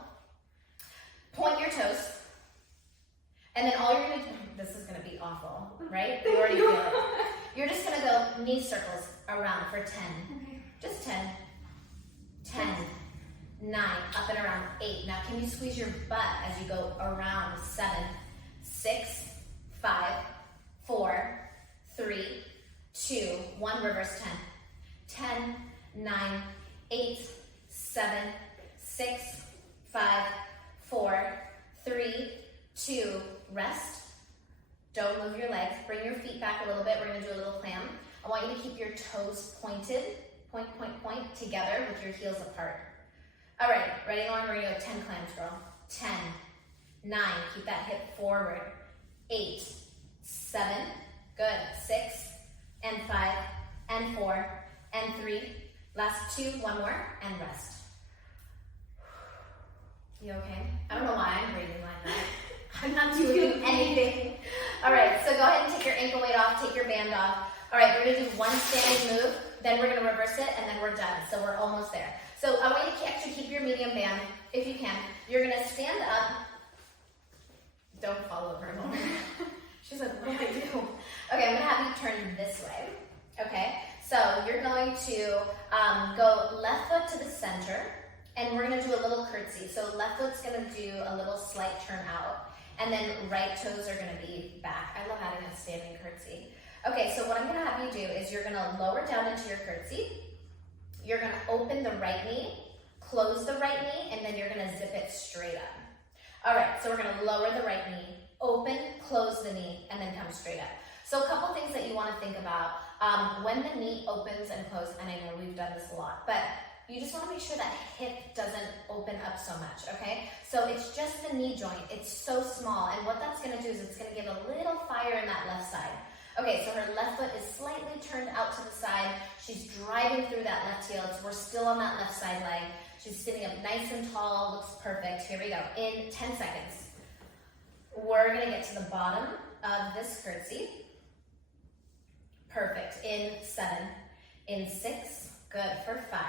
Point your toes. And then all you're gonna do, this is gonna be awful, right? You already feel it. You're just gonna go knee circles around for 10. Okay. Just 10. 10. 9, up and around. 8. Now can you squeeze your butt as you go around? 7, 6, 5, 4, 3, 2, 1, reverse 10. 10, 9, 8, 7, 6, 5, 4, 3, 2, rest. Don't move your legs. Bring your feet back a little bit. We're gonna do a little clam. I want you to keep your toes pointed, point, together with your heels apart. All right, ready, Lauren? We're gonna go 10 clams, girl. 10, 9, keep that hip forward. 8, 7, good. 6, and 5, and 4, and 3. Last 2, 1 more, and rest. You okay? I don't know why I'm breathing like that. I'm not doing anything. All right, so go ahead and take your ankle weight off, take your band off. All right, we're gonna do one standing move, then we're gonna reverse it, and then we're done. So we're almost there. So I want you to actually keep your medium band, if you can. You're gonna stand up. Don't fall over, Lauren. She's like, what do I do? Okay, I'm gonna have you turn this way. Okay, so you're going to go left foot to the center, and we're gonna do a little curtsy. So left foot's gonna do a little slight turn out, and then right toes are gonna be back. I love having a standing curtsy. Okay, so what I'm gonna have you do is you're gonna lower down into your curtsy. You're gonna open the right knee, close the right knee, and then you're gonna zip it straight up. All right, so we're gonna lower the right knee, open, close the knee, and then come straight up. So a couple things that you wanna think about. When the knee opens and closes, and I know we've done this a lot, but you just wanna make sure that hip doesn't open up so much, okay? So it's just the knee joint, it's so small, and what that's gonna do is it's gonna give a little fire in that left side. Okay, so her left foot is slightly turned out to the side. She's driving through that left heel. We're still on that left side leg. She's sitting up nice and tall, looks perfect. Here we go, in 10 seconds. We're gonna get to the bottom of this curtsy. Perfect, in 7, in 6, good, for 5,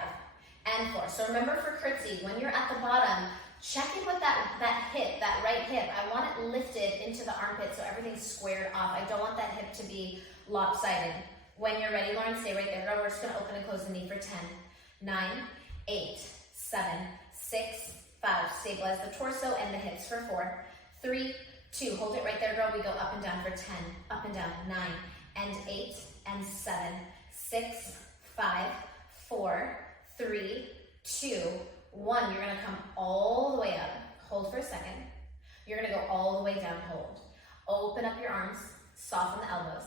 and 4. So remember for curtsy, when you're at the bottom, check in with that hip, that right hip. I want it lifted into the armpit so everything's squared off. I don't want that hip to be lopsided. When you're ready, Lauren, stay right there. Girl, we're just gonna open and close the knee for 10, 9, 8, 7, 6, 5. Stabilize the torso and the hips for 4, 3, 2. Hold it right there, girl. We go up and down for 10, up and down, 9, and 8, and 7, 6, 5, 4, 3, 2, 1. You're gonna come all the way up. Hold for a second. You're gonna go all the way down, hold. Open up your arms, soften the elbows.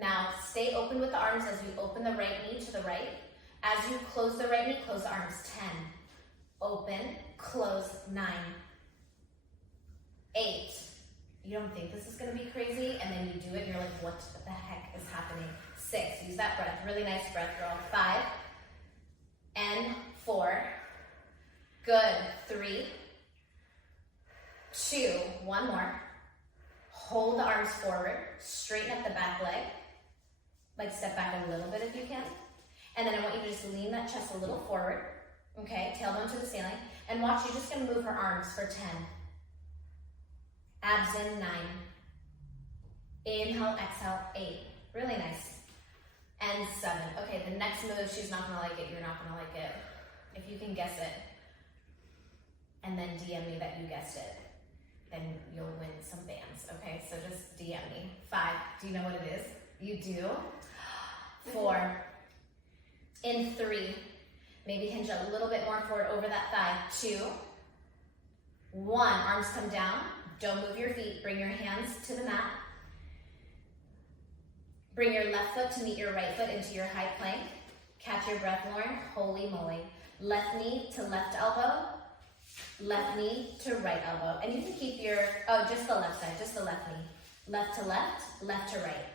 Now, stay open with the arms as you open the right knee to the right. As you close the right knee, close the arms. 10, open, close, 9, 8. You don't think this is gonna be crazy, and then you do it, and you're like, what the heck is happening? 6, use that breath, really nice breath, girl. 5, and 4, good, 3, 2, 1 more. Hold the arms forward, straighten up the back leg, like step back a little bit if you can. And then I want you to just lean that chest a little forward, okay, tailbone to the ceiling, and watch, you're just gonna move her arms for 10. Abs in, 9. Inhale, exhale, 8. Really nice. And 7. Okay, the next move, she's not gonna like it, you're not gonna like it. If you can guess it. And then DM me that you guessed it. then you'll win some bands, okay? So just DM me. 5, do you know what it is? You do? 4, in 3, maybe hinge a little bit more forward over that thigh. 2, 1, arms come down. Don't move your feet. Bring your hands to the mat. Bring your left foot to meet your right foot into your high plank. Catch your breath, Lauren. Holy moly. Left knee to left elbow. Left knee to right elbow. And you can keep your, just the left side, just the left knee. Left to left, left to right.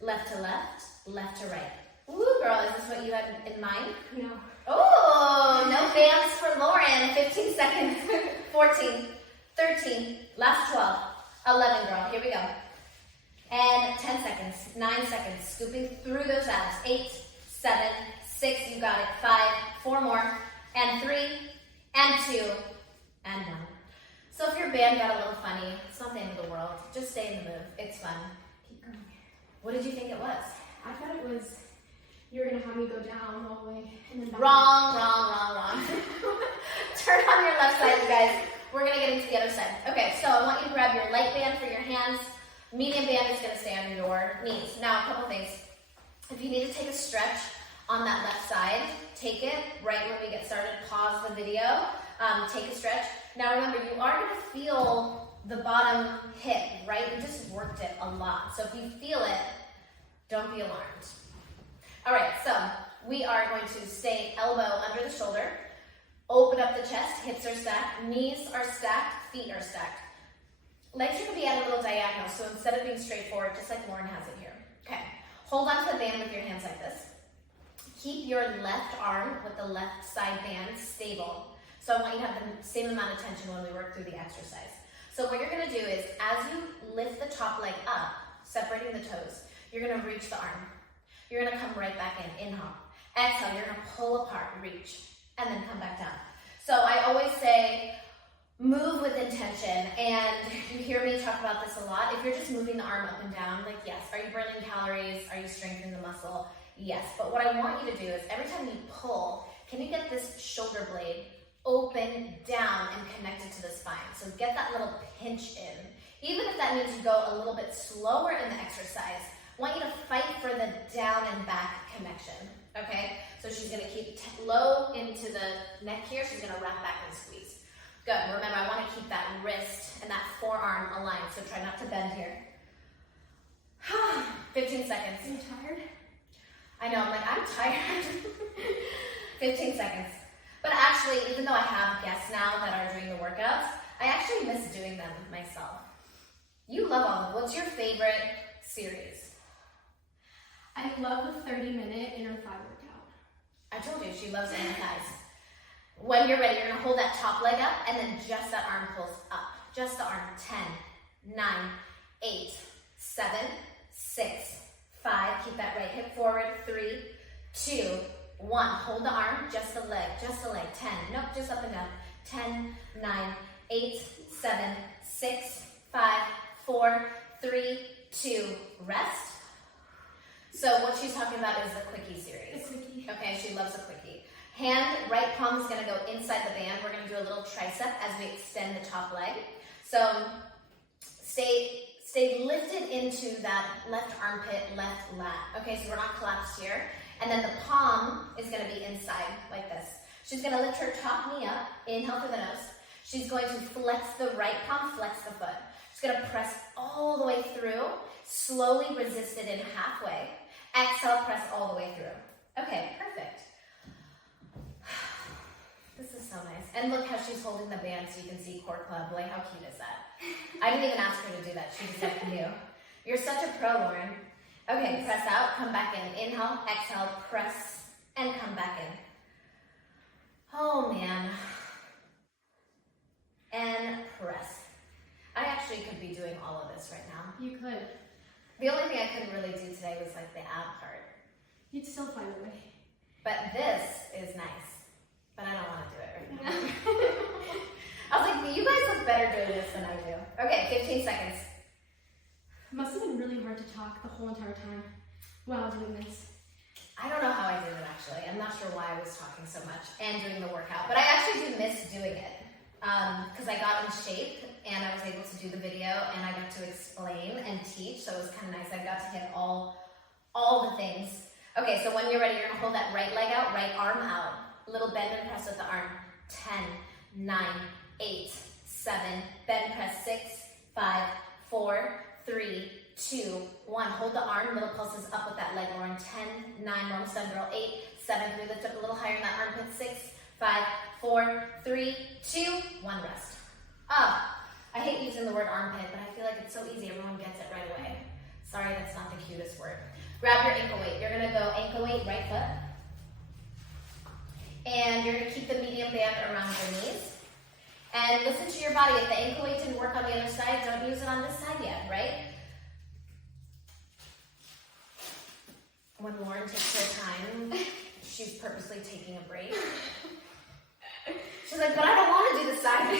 Left to left, left to right. Woo, girl, is this what you had in mind? No. Oh, no bands for Lauren. 15 seconds. 14, 13, last 12, 11, girl. Here we go. And 10 seconds, 9 seconds. Scooping through those abs. 8, 7, 6, you got it. 5, 4 more, and 3, and 2, and 1. So if your band got a little funny, it's not the end of the world. Just stay in the move. It's fun. Keep going. What did you think it was? I thought it was you were gonna have me go down all the way and then back. Wrong. Turn on your left side, you guys. We're gonna get into the other side. Okay, so I want you to grab your light band for your hands. Medium band is gonna stay on your knees. Now, a couple things. If you need to take a stretch on that left side, take it right when we get started. Pause the video, take a stretch. Now remember, you are gonna feel the bottom hip, right? We just worked it a lot. So if you feel it, don't be alarmed. All right, so we are going to stay elbow under the shoulder. Open up the chest, hips are stacked, knees are stacked, feet are stacked. Legs are gonna be at a little diagonal, so instead of being straight forward, just like Lauren has it here. Okay, hold on to the band with your hands like this. Keep your left arm with the left side band stable. So I want you to have the same amount of tension when we work through the exercise. So what you're gonna do is, as you lift the top leg up, separating the toes, you're gonna reach the arm. You're gonna come right back in, inhale. Exhale, you're gonna pull apart, reach, and then come back down. So I always say, move with intention, and you hear me talk about this a lot. If you're just moving the arm up and down, like yes, are you burning calories? Are you strengthening the muscle? Yes, but what I want you to do is every time you pull, can you get this shoulder blade open down and connected to the spine? So get that little pinch in. Even if that means you go a little bit slower in the exercise, I want you to fight for the down and back connection, okay? So she's gonna keep low into the neck here. She's gonna wrap back and squeeze. Good, remember I wanna keep that wrist and that forearm aligned, so try not to bend here. 15 seconds. Are you tired? I know, I'm like, I'm tired. 15 seconds. But actually, even though I have guests now that are doing the workouts, I actually miss doing them myself. You love all of them. What's your favorite series? I love the 30-minute inner thigh workout. I told you, she loves inner thighs. When you're ready, you're gonna hold that top leg up and then just that arm pulls up. Just the arm. 10, 9, 8, 7, 6, 5. Keep that right hip forward. 3, 2, 1. Hold the arm, just the leg, 10. Nope, just up and down. 10, 9, 8, 7, 6, 5, 4, 3, 2. Rest. So what she's talking about is the quickie series. The quickie. Okay, she loves a quickie. Hand, right palm is gonna go inside the band. We're gonna do a little tricep as we extend the top leg. So stay lifted into that left armpit, left lat. Okay, so we're not collapsed here. And then the palm is gonna be inside like this. She's gonna lift her top knee up, inhale through the nose. She's going to flex the right palm, flex the foot. She's gonna press all the way through, slowly resist it in halfway. Exhale, press all the way through. Okay, perfect. This is so nice. And look how she's holding the band so you can see core club. Like, how cute is that? I didn't even ask her to do that. She just like knew. You're such a pro, Lauren. Okay, press out, come back in. Inhale, exhale, press, and come back in. Oh, man. And press. I actually could be doing all of this right now. You could. The only thing I couldn't really do today was like the ab part. You'd still find a way. But this is nice. But I don't want to do it right now. I was like, you guys look better doing this than I do. Okay, 15 seconds. It must have been really hard to talk the whole entire time while doing this. I don't know how I did it actually. I'm not sure why I was talking so much and doing the workout. But I actually do miss doing it because I got in shape and I was able to do the video, and I got to explain and teach, so it was kind of nice. I got to hit all the things. Okay, so when you're ready, you're gonna hold that right leg out, right arm out. Little bend and press with the arm. 10, 9, 8, 7, bend press 6, 5, 4, 3, 2, 1. Hold the arm, little pulses up with that leg, Lauren. 10, 9, we're almost done, girl. 8, 7, we lift up a little higher in that armpit. 6, 5, 4, 3, 2, 1, rest. I hate using the word armpit, but I feel like it's so easy, everyone gets it right away. Sorry, that's not the cutest word. Grab your ankle weight. You're gonna go ankle weight, right foot. And you're gonna keep the medium band around your knees. And listen to your body. If the ankle weight didn't work on the other side, don't use it on this side yet, right? When Lauren takes her time, she's purposely taking a break. She's like, but I don't want to do the side.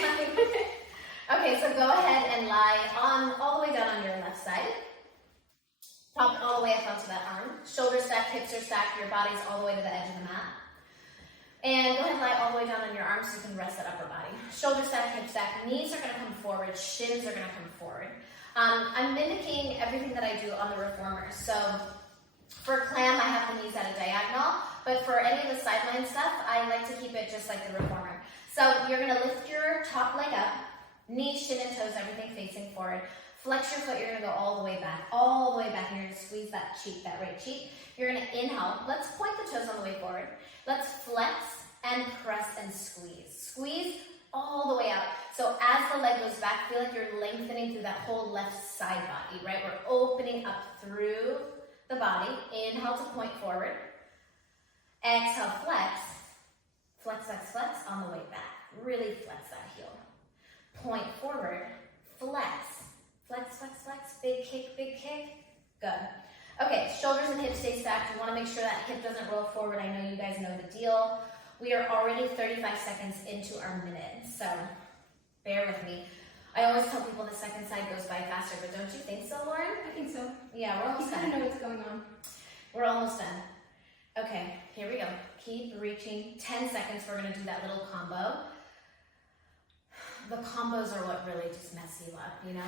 Okay, so go ahead and lie on all the way down on your left side. Pop all the way up onto that arm. Shoulders stacked, hips are stacked, your body's all the way to the edge of the mat. And go ahead and lie all the way down on your arms so you can rest that upper body. Shoulders stacked, hips stacked, knees are gonna come forward, shins are gonna come forward. I'm mimicking everything that I do on the reformer. So for clam, I have the knees at a diagonal, but for any of the sideline stuff, I like to keep it just like the reformer. So you're gonna lift your top leg up, knees, shin, and toes, everything facing forward. Flex your foot, you're gonna go all the way back, and you're gonna squeeze that cheek, that right cheek. You're gonna inhale, let's point the toes on the way forward. Let's flex and press and squeeze. Squeeze all the way out. So as the leg goes back, feel like you're lengthening through that whole left side body, right? We're opening up through the body. Inhale to point forward. Exhale, flex. Flex, flex, flex on the way back. Really flex that heel. Point forward, flex. Flex, flex, flex, big kick, good. Okay, shoulders and hips stay stacked. You wanna make sure that hip doesn't roll forward. I know you guys know the deal. We are already 35 seconds into our minute, so bear with me. I always tell people the second side goes by faster, but don't you think so, Lauren? I think so. Yeah, we're almost You done. kind of know what's going on. We're almost done. Okay, here we go. Keep reaching. 10 seconds, we're gonna do that little combo. The combos are what really just mess you up, you know?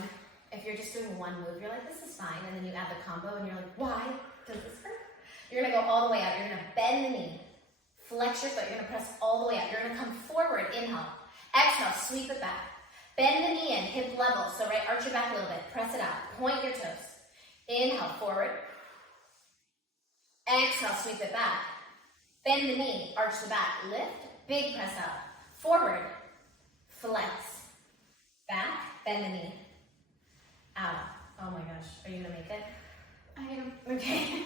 If you're just doing one move, you're like, this is fine, and then you add the combo, and you're like, why does this hurt? You're gonna go all the way out. You're gonna bend the knee. Flex your foot. You're gonna press all the way out. You're gonna come forward. Inhale. Exhale. Sweep it back. Bend the knee in. Hip level. So right, arch your back a little bit. Press it out. Point your toes. Inhale. Forward. Exhale. Sweep it back. Bend the knee. Arch the back. Lift. Big press out. Forward. Flex. Back. Bend the knee. Out. Oh my gosh. Are you gonna make it? I am. Okay.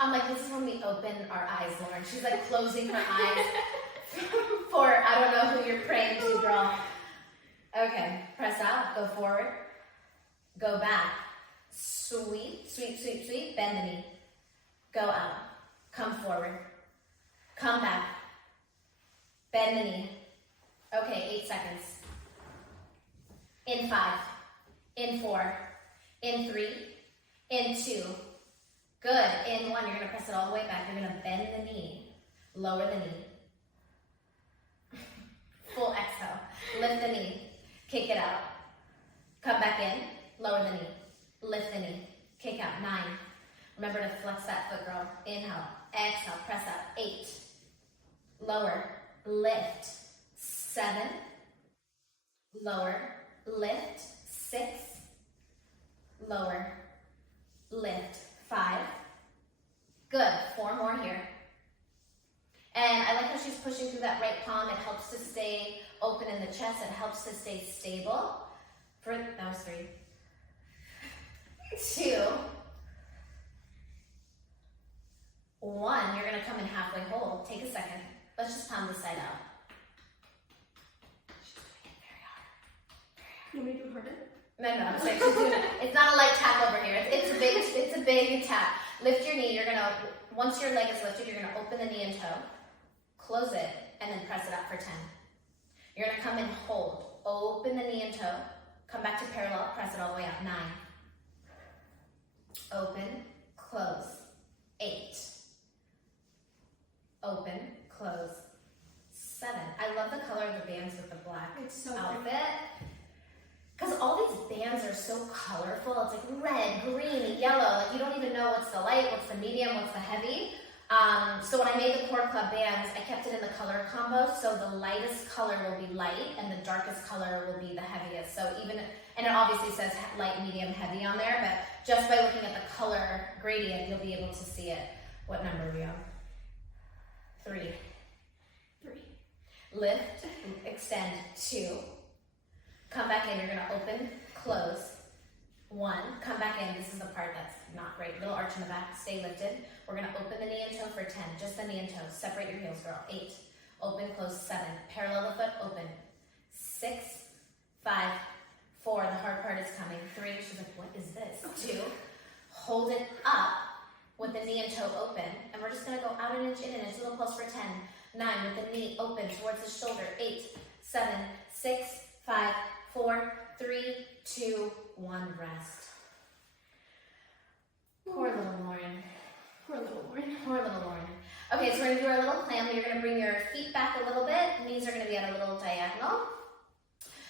I'm like, this is when we open our eyes, Lauren. She's like closing her eyes for, I don't know who you're praying to, girl. Okay, press out, go forward, go back, sweep, sweep, sweep, sweep, bend the knee, go out, come forward, come back, bend the knee. Okay, 8 seconds. In 5, in 4, in 3, in 2, good. In 1, you're gonna press it all the way back. You're gonna bend the knee, lower the knee. Full exhale. Lift the knee, kick it out. Come back in, lower the knee, lift the knee, kick out. 9. Remember to flex that foot, girl. Inhale, exhale, press up. 8. Lower, lift. 7. Lower, lift. 6. Lower, lift. 5. Good. 4 more here. And I like how she's pushing through that right palm. It helps to stay open in the chest. It helps to stay stable. That was 3. 2. 1. You're going to come in halfway hold. Take a second. Let's just pound this side out. She's doing it very hard. You want me to do it harder? No, I'm saying she's doing it. It's not a light tap over here. It's a big tap. Lift your knee. You're gonna, once your leg is lifted, you're gonna open the knee and toe, close it, and then press it up for 10. You're gonna come and hold. Open the knee and toe, come back to parallel, press it all the way out. 9. Open, close. 8. Open, close. 7. I love the color of the bands with the black It's so outfit. pretty. because all these bands are so colorful. It's like red, green, yellow. Like you don't even know what's the light, what's the medium, what's the heavy. So when I made the Core Club bands, I kept it in the color combo. So the lightest color will be light and the darkest color will be the heaviest. So even, and it obviously says light, medium, heavy on there, but just by looking at the color gradient, you'll be able to see it. What number are we on? 3. Lift, extend, 2. Come back in, you're gonna open, close, 1. Come back in, this is the part that's not great. Little arch in the back, stay lifted. We're gonna open the knee and toe for 10, just the knee and toe. Separate your heels, girl. 8, open, close, 7. Parallel the foot, open. 6, 5, 4, the hard part is coming. 3, she's like, what is this? 2, hold it up with the knee and toe open. And we're just gonna go out an inch, in an inch, a little close for 10. 9, with the knee open towards the shoulder. 8, 7, 6, 5, 4, 3, 2, 1, rest. Poor little Lauren. Poor little Lauren. Poor little Lauren. Okay, so we're gonna do our little clam. You're gonna bring your feet back a little bit. Knees are gonna be at a little diagonal.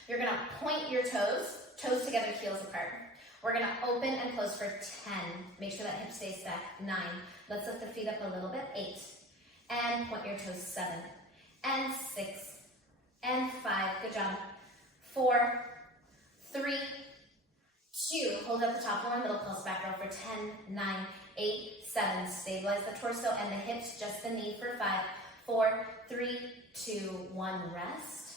You're gonna point your toes together, heels apart. We're gonna open and close for 10. Make sure that hip stays stacked. 9. Let's lift the feet up a little bit. 8. And point your toes. 7. And 6. And 5. Good job. 4, 3, 2. Hold up the top one, middle close back row for 10, 9, 8, 7. Stabilize the torso and the hips, just the knee for 5, 4, 3, 2, 1. Rest.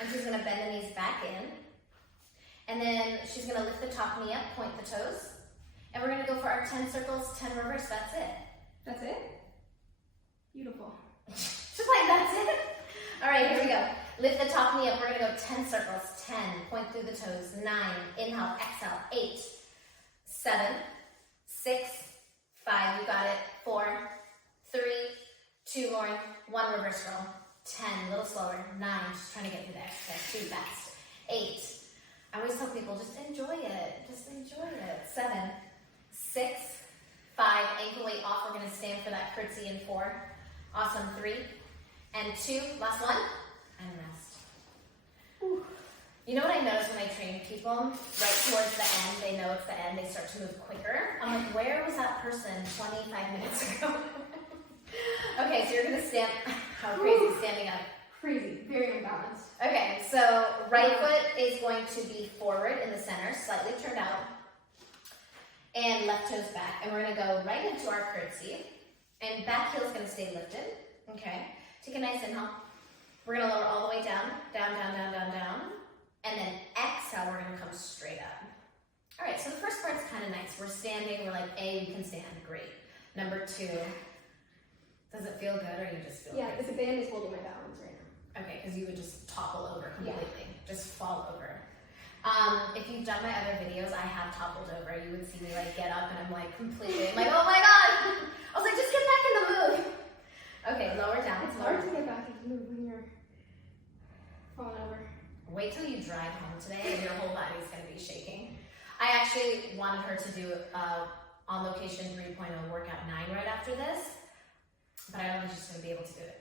And she's going to bend the knees back in. And then she's going to lift the top knee up, point the toes. And we're going to go for our 10 circles, 10 reverse. That's it. That's it? Beautiful. Just like that's it. All right, here we go. Lift the top knee up. We're going to go 10 circles. 10. Point through the toes. 9. Inhale, exhale. 8, 7, 6, 5. You got it. 4, 3, 2 more. 1 reverse roll. 10. A little slower. 9. Just trying to get through the exercise. 2 fast. 8. I always tell people, just enjoy it. Just enjoy it. 7, 6, 5. Ankle weight off. We're going to stand for that curtsy in 4. Awesome. 3 and 2. Last one. And rest. Whew. You know what I notice when I train people? Right towards the end, they know it's the end. They start to move quicker. I'm like, where was that person 25 minutes ago? Okay, so you're going to stand. How crazy standing up. Crazy. Very imbalanced. Okay, so right foot is going to be forward in the center, slightly turned out. And left toes back. And we're going to go right into our curtsy. And back heel is going to stay lifted. Okay. Take a nice inhale. We're going to lower all the way down. Down, down, down, down, down. And then exhale, we're going to come straight up. All right, so the first part's kind of nice. We're standing. We're like, A, we can stand. Great. Number 2. Does it feel good or you just feel Yeah, the band is holding my balance right now. Okay, because you would just topple over completely. Just fall over. If you've done my other videos, I have toppled over. You would see me like get up and I'm like completely like, oh my god! I was like, just get back in the mood. Okay, lower down. It's hard to get back into the mood when you're falling over. Wait till you drive home today and your whole body is going to be shaking. I actually wanted her to do On Location 3.0 workout 9 right after this, but I don't think she's going to be able to do it.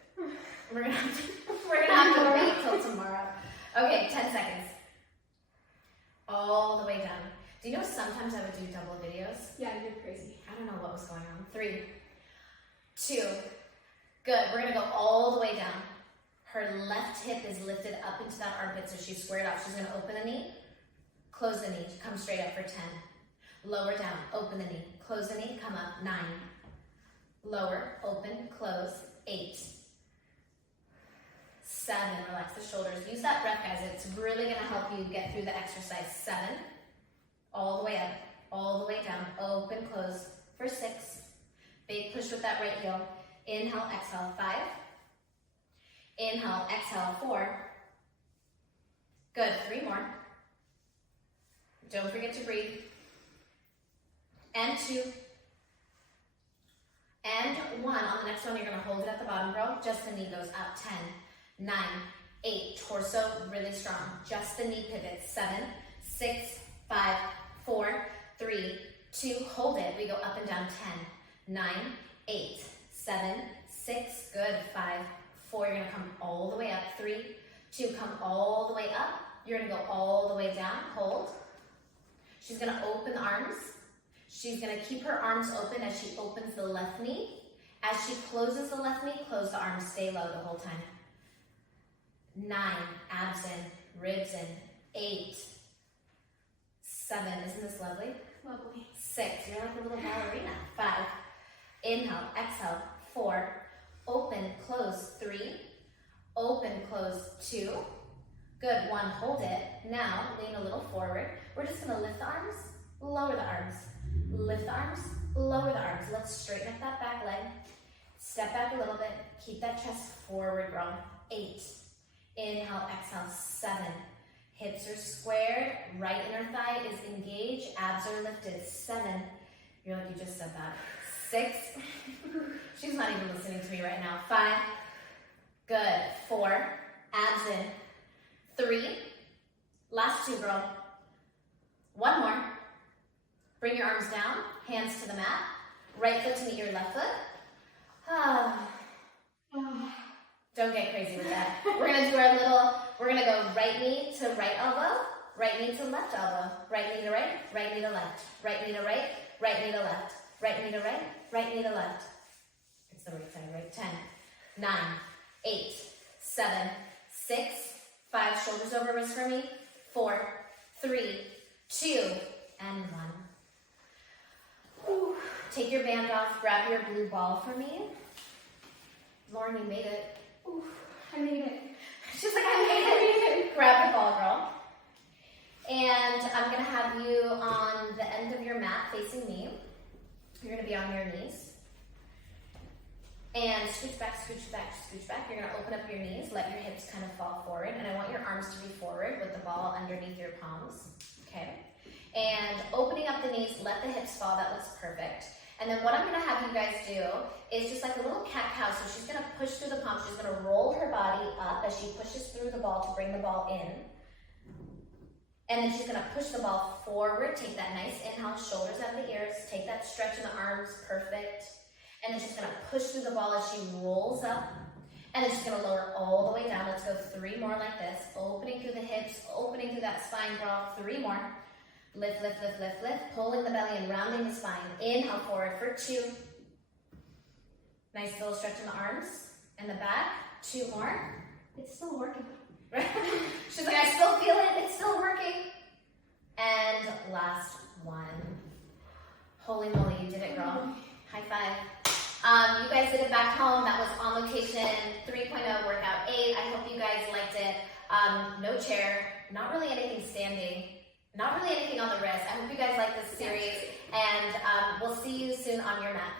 We're gonna have to wait till tomorrow. Okay, 10 seconds. All the way down. Do you know sometimes I would do double videos? Yeah, you're crazy. I don't know what was going on. 3, 2. Good. We're gonna go all the way down. Her left hip is lifted up into that armpit, so she's squared up. She's gonna open the knee, close the knee, come straight up for 10. Lower down, open the knee, close the knee, come up. 9. Lower, open, close. 8. 7, relax the shoulders. Use that breath, guys. It's really going to help you get through the exercise. 7, all the way up, all the way down. Open, close for 6. Big push with that right heel. Inhale, exhale, 5. Inhale, exhale, 4. Good, 3 more. Don't forget to breathe. And 2. And 1. On the next one, you're going to hold it at the bottom, girl. Just the knee goes up. 10. 9, 8, torso really strong. Just the knee pivots. 7, 6, 5, 4, 3, 2. Hold it. We go up and down. 10, 9, 8, 7, 6. Good. 5, 4. You're gonna come all the way up. 3, 2, come all the way up. You're gonna go all the way down, hold. She's gonna open the arms. She's gonna keep her arms open as she opens the left knee. As she closes the left knee, close the arms, stay low the whole time. 9, abs in, ribs in. 8, 7, isn't this lovely? Lovely. 6, you're like a little ballerina. 5, inhale, exhale. 4, open, close. 3, open, close. 2, good. 1, hold it. Now, lean a little forward. We're just gonna lift the arms, lower the arms. Lift the arms, lower the arms. Let's straighten up that back leg. Step back a little bit. Keep that chest forward, girl. 8, inhale, exhale. 7, hips are squared. Right inner thigh is engaged. Abs are lifted. 7, you're like you just said that. 6, she's not even listening to me right now. 5, good. 4, abs in. 3, last 2, girl. 1 more. Bring your arms down, hands to the mat. Right foot to meet your left foot. Don't get crazy with that. We're gonna do our little, we're gonna go right knee to right elbow, right knee to left elbow, right knee to right knee to left, right knee to right knee to left, right knee to right knee to left. It's the right side, right? 10, 9, 8, 7, 6, 5, shoulders over, wrist for me. 4, 3, 2, and 1. Whew. Take your band off, grab your blue ball for me. Lauren, you made it. Ooh, I made it. She's like, I made it. Grab the ball, girl. And I'm gonna have you on the end of your mat facing me. You're gonna be on your knees. And scooch back, scooch back, scooch back. You're gonna open up your knees, let your hips kind of fall forward. And I want your arms to be forward with the ball underneath your palms. Okay? And opening up the knees, let the hips fall, that looks perfect. And then what I'm gonna have you guys do is just like a little cat-cow. So she's gonna push through the palms, she's gonna roll her body up as she pushes through the ball to bring the ball in. And then she's gonna push the ball forward, take that nice inhale, shoulders out of the ears, take that stretch in the arms, perfect. And then she's gonna push through the ball as she rolls up. And then she's gonna lower all the way down. Let's go 3 more like this. Opening through the hips, opening through that spine, girl. 3 more. Lift, lift, lift, lift, lift. Pulling the belly and rounding the spine. Inhale forward for 2. Nice little stretch in the arms and the back. 2 more. It's still working. She's like, I still feel it. It's still working. And last 1. Holy moly, you did it, girl. High five. You guys did it back home. That was on location 3.0 workout 8. I hope you guys liked it. No chair, not really anything standing. Not really anything on the wrist. I hope you guys like this series, and we'll see you soon on your mat.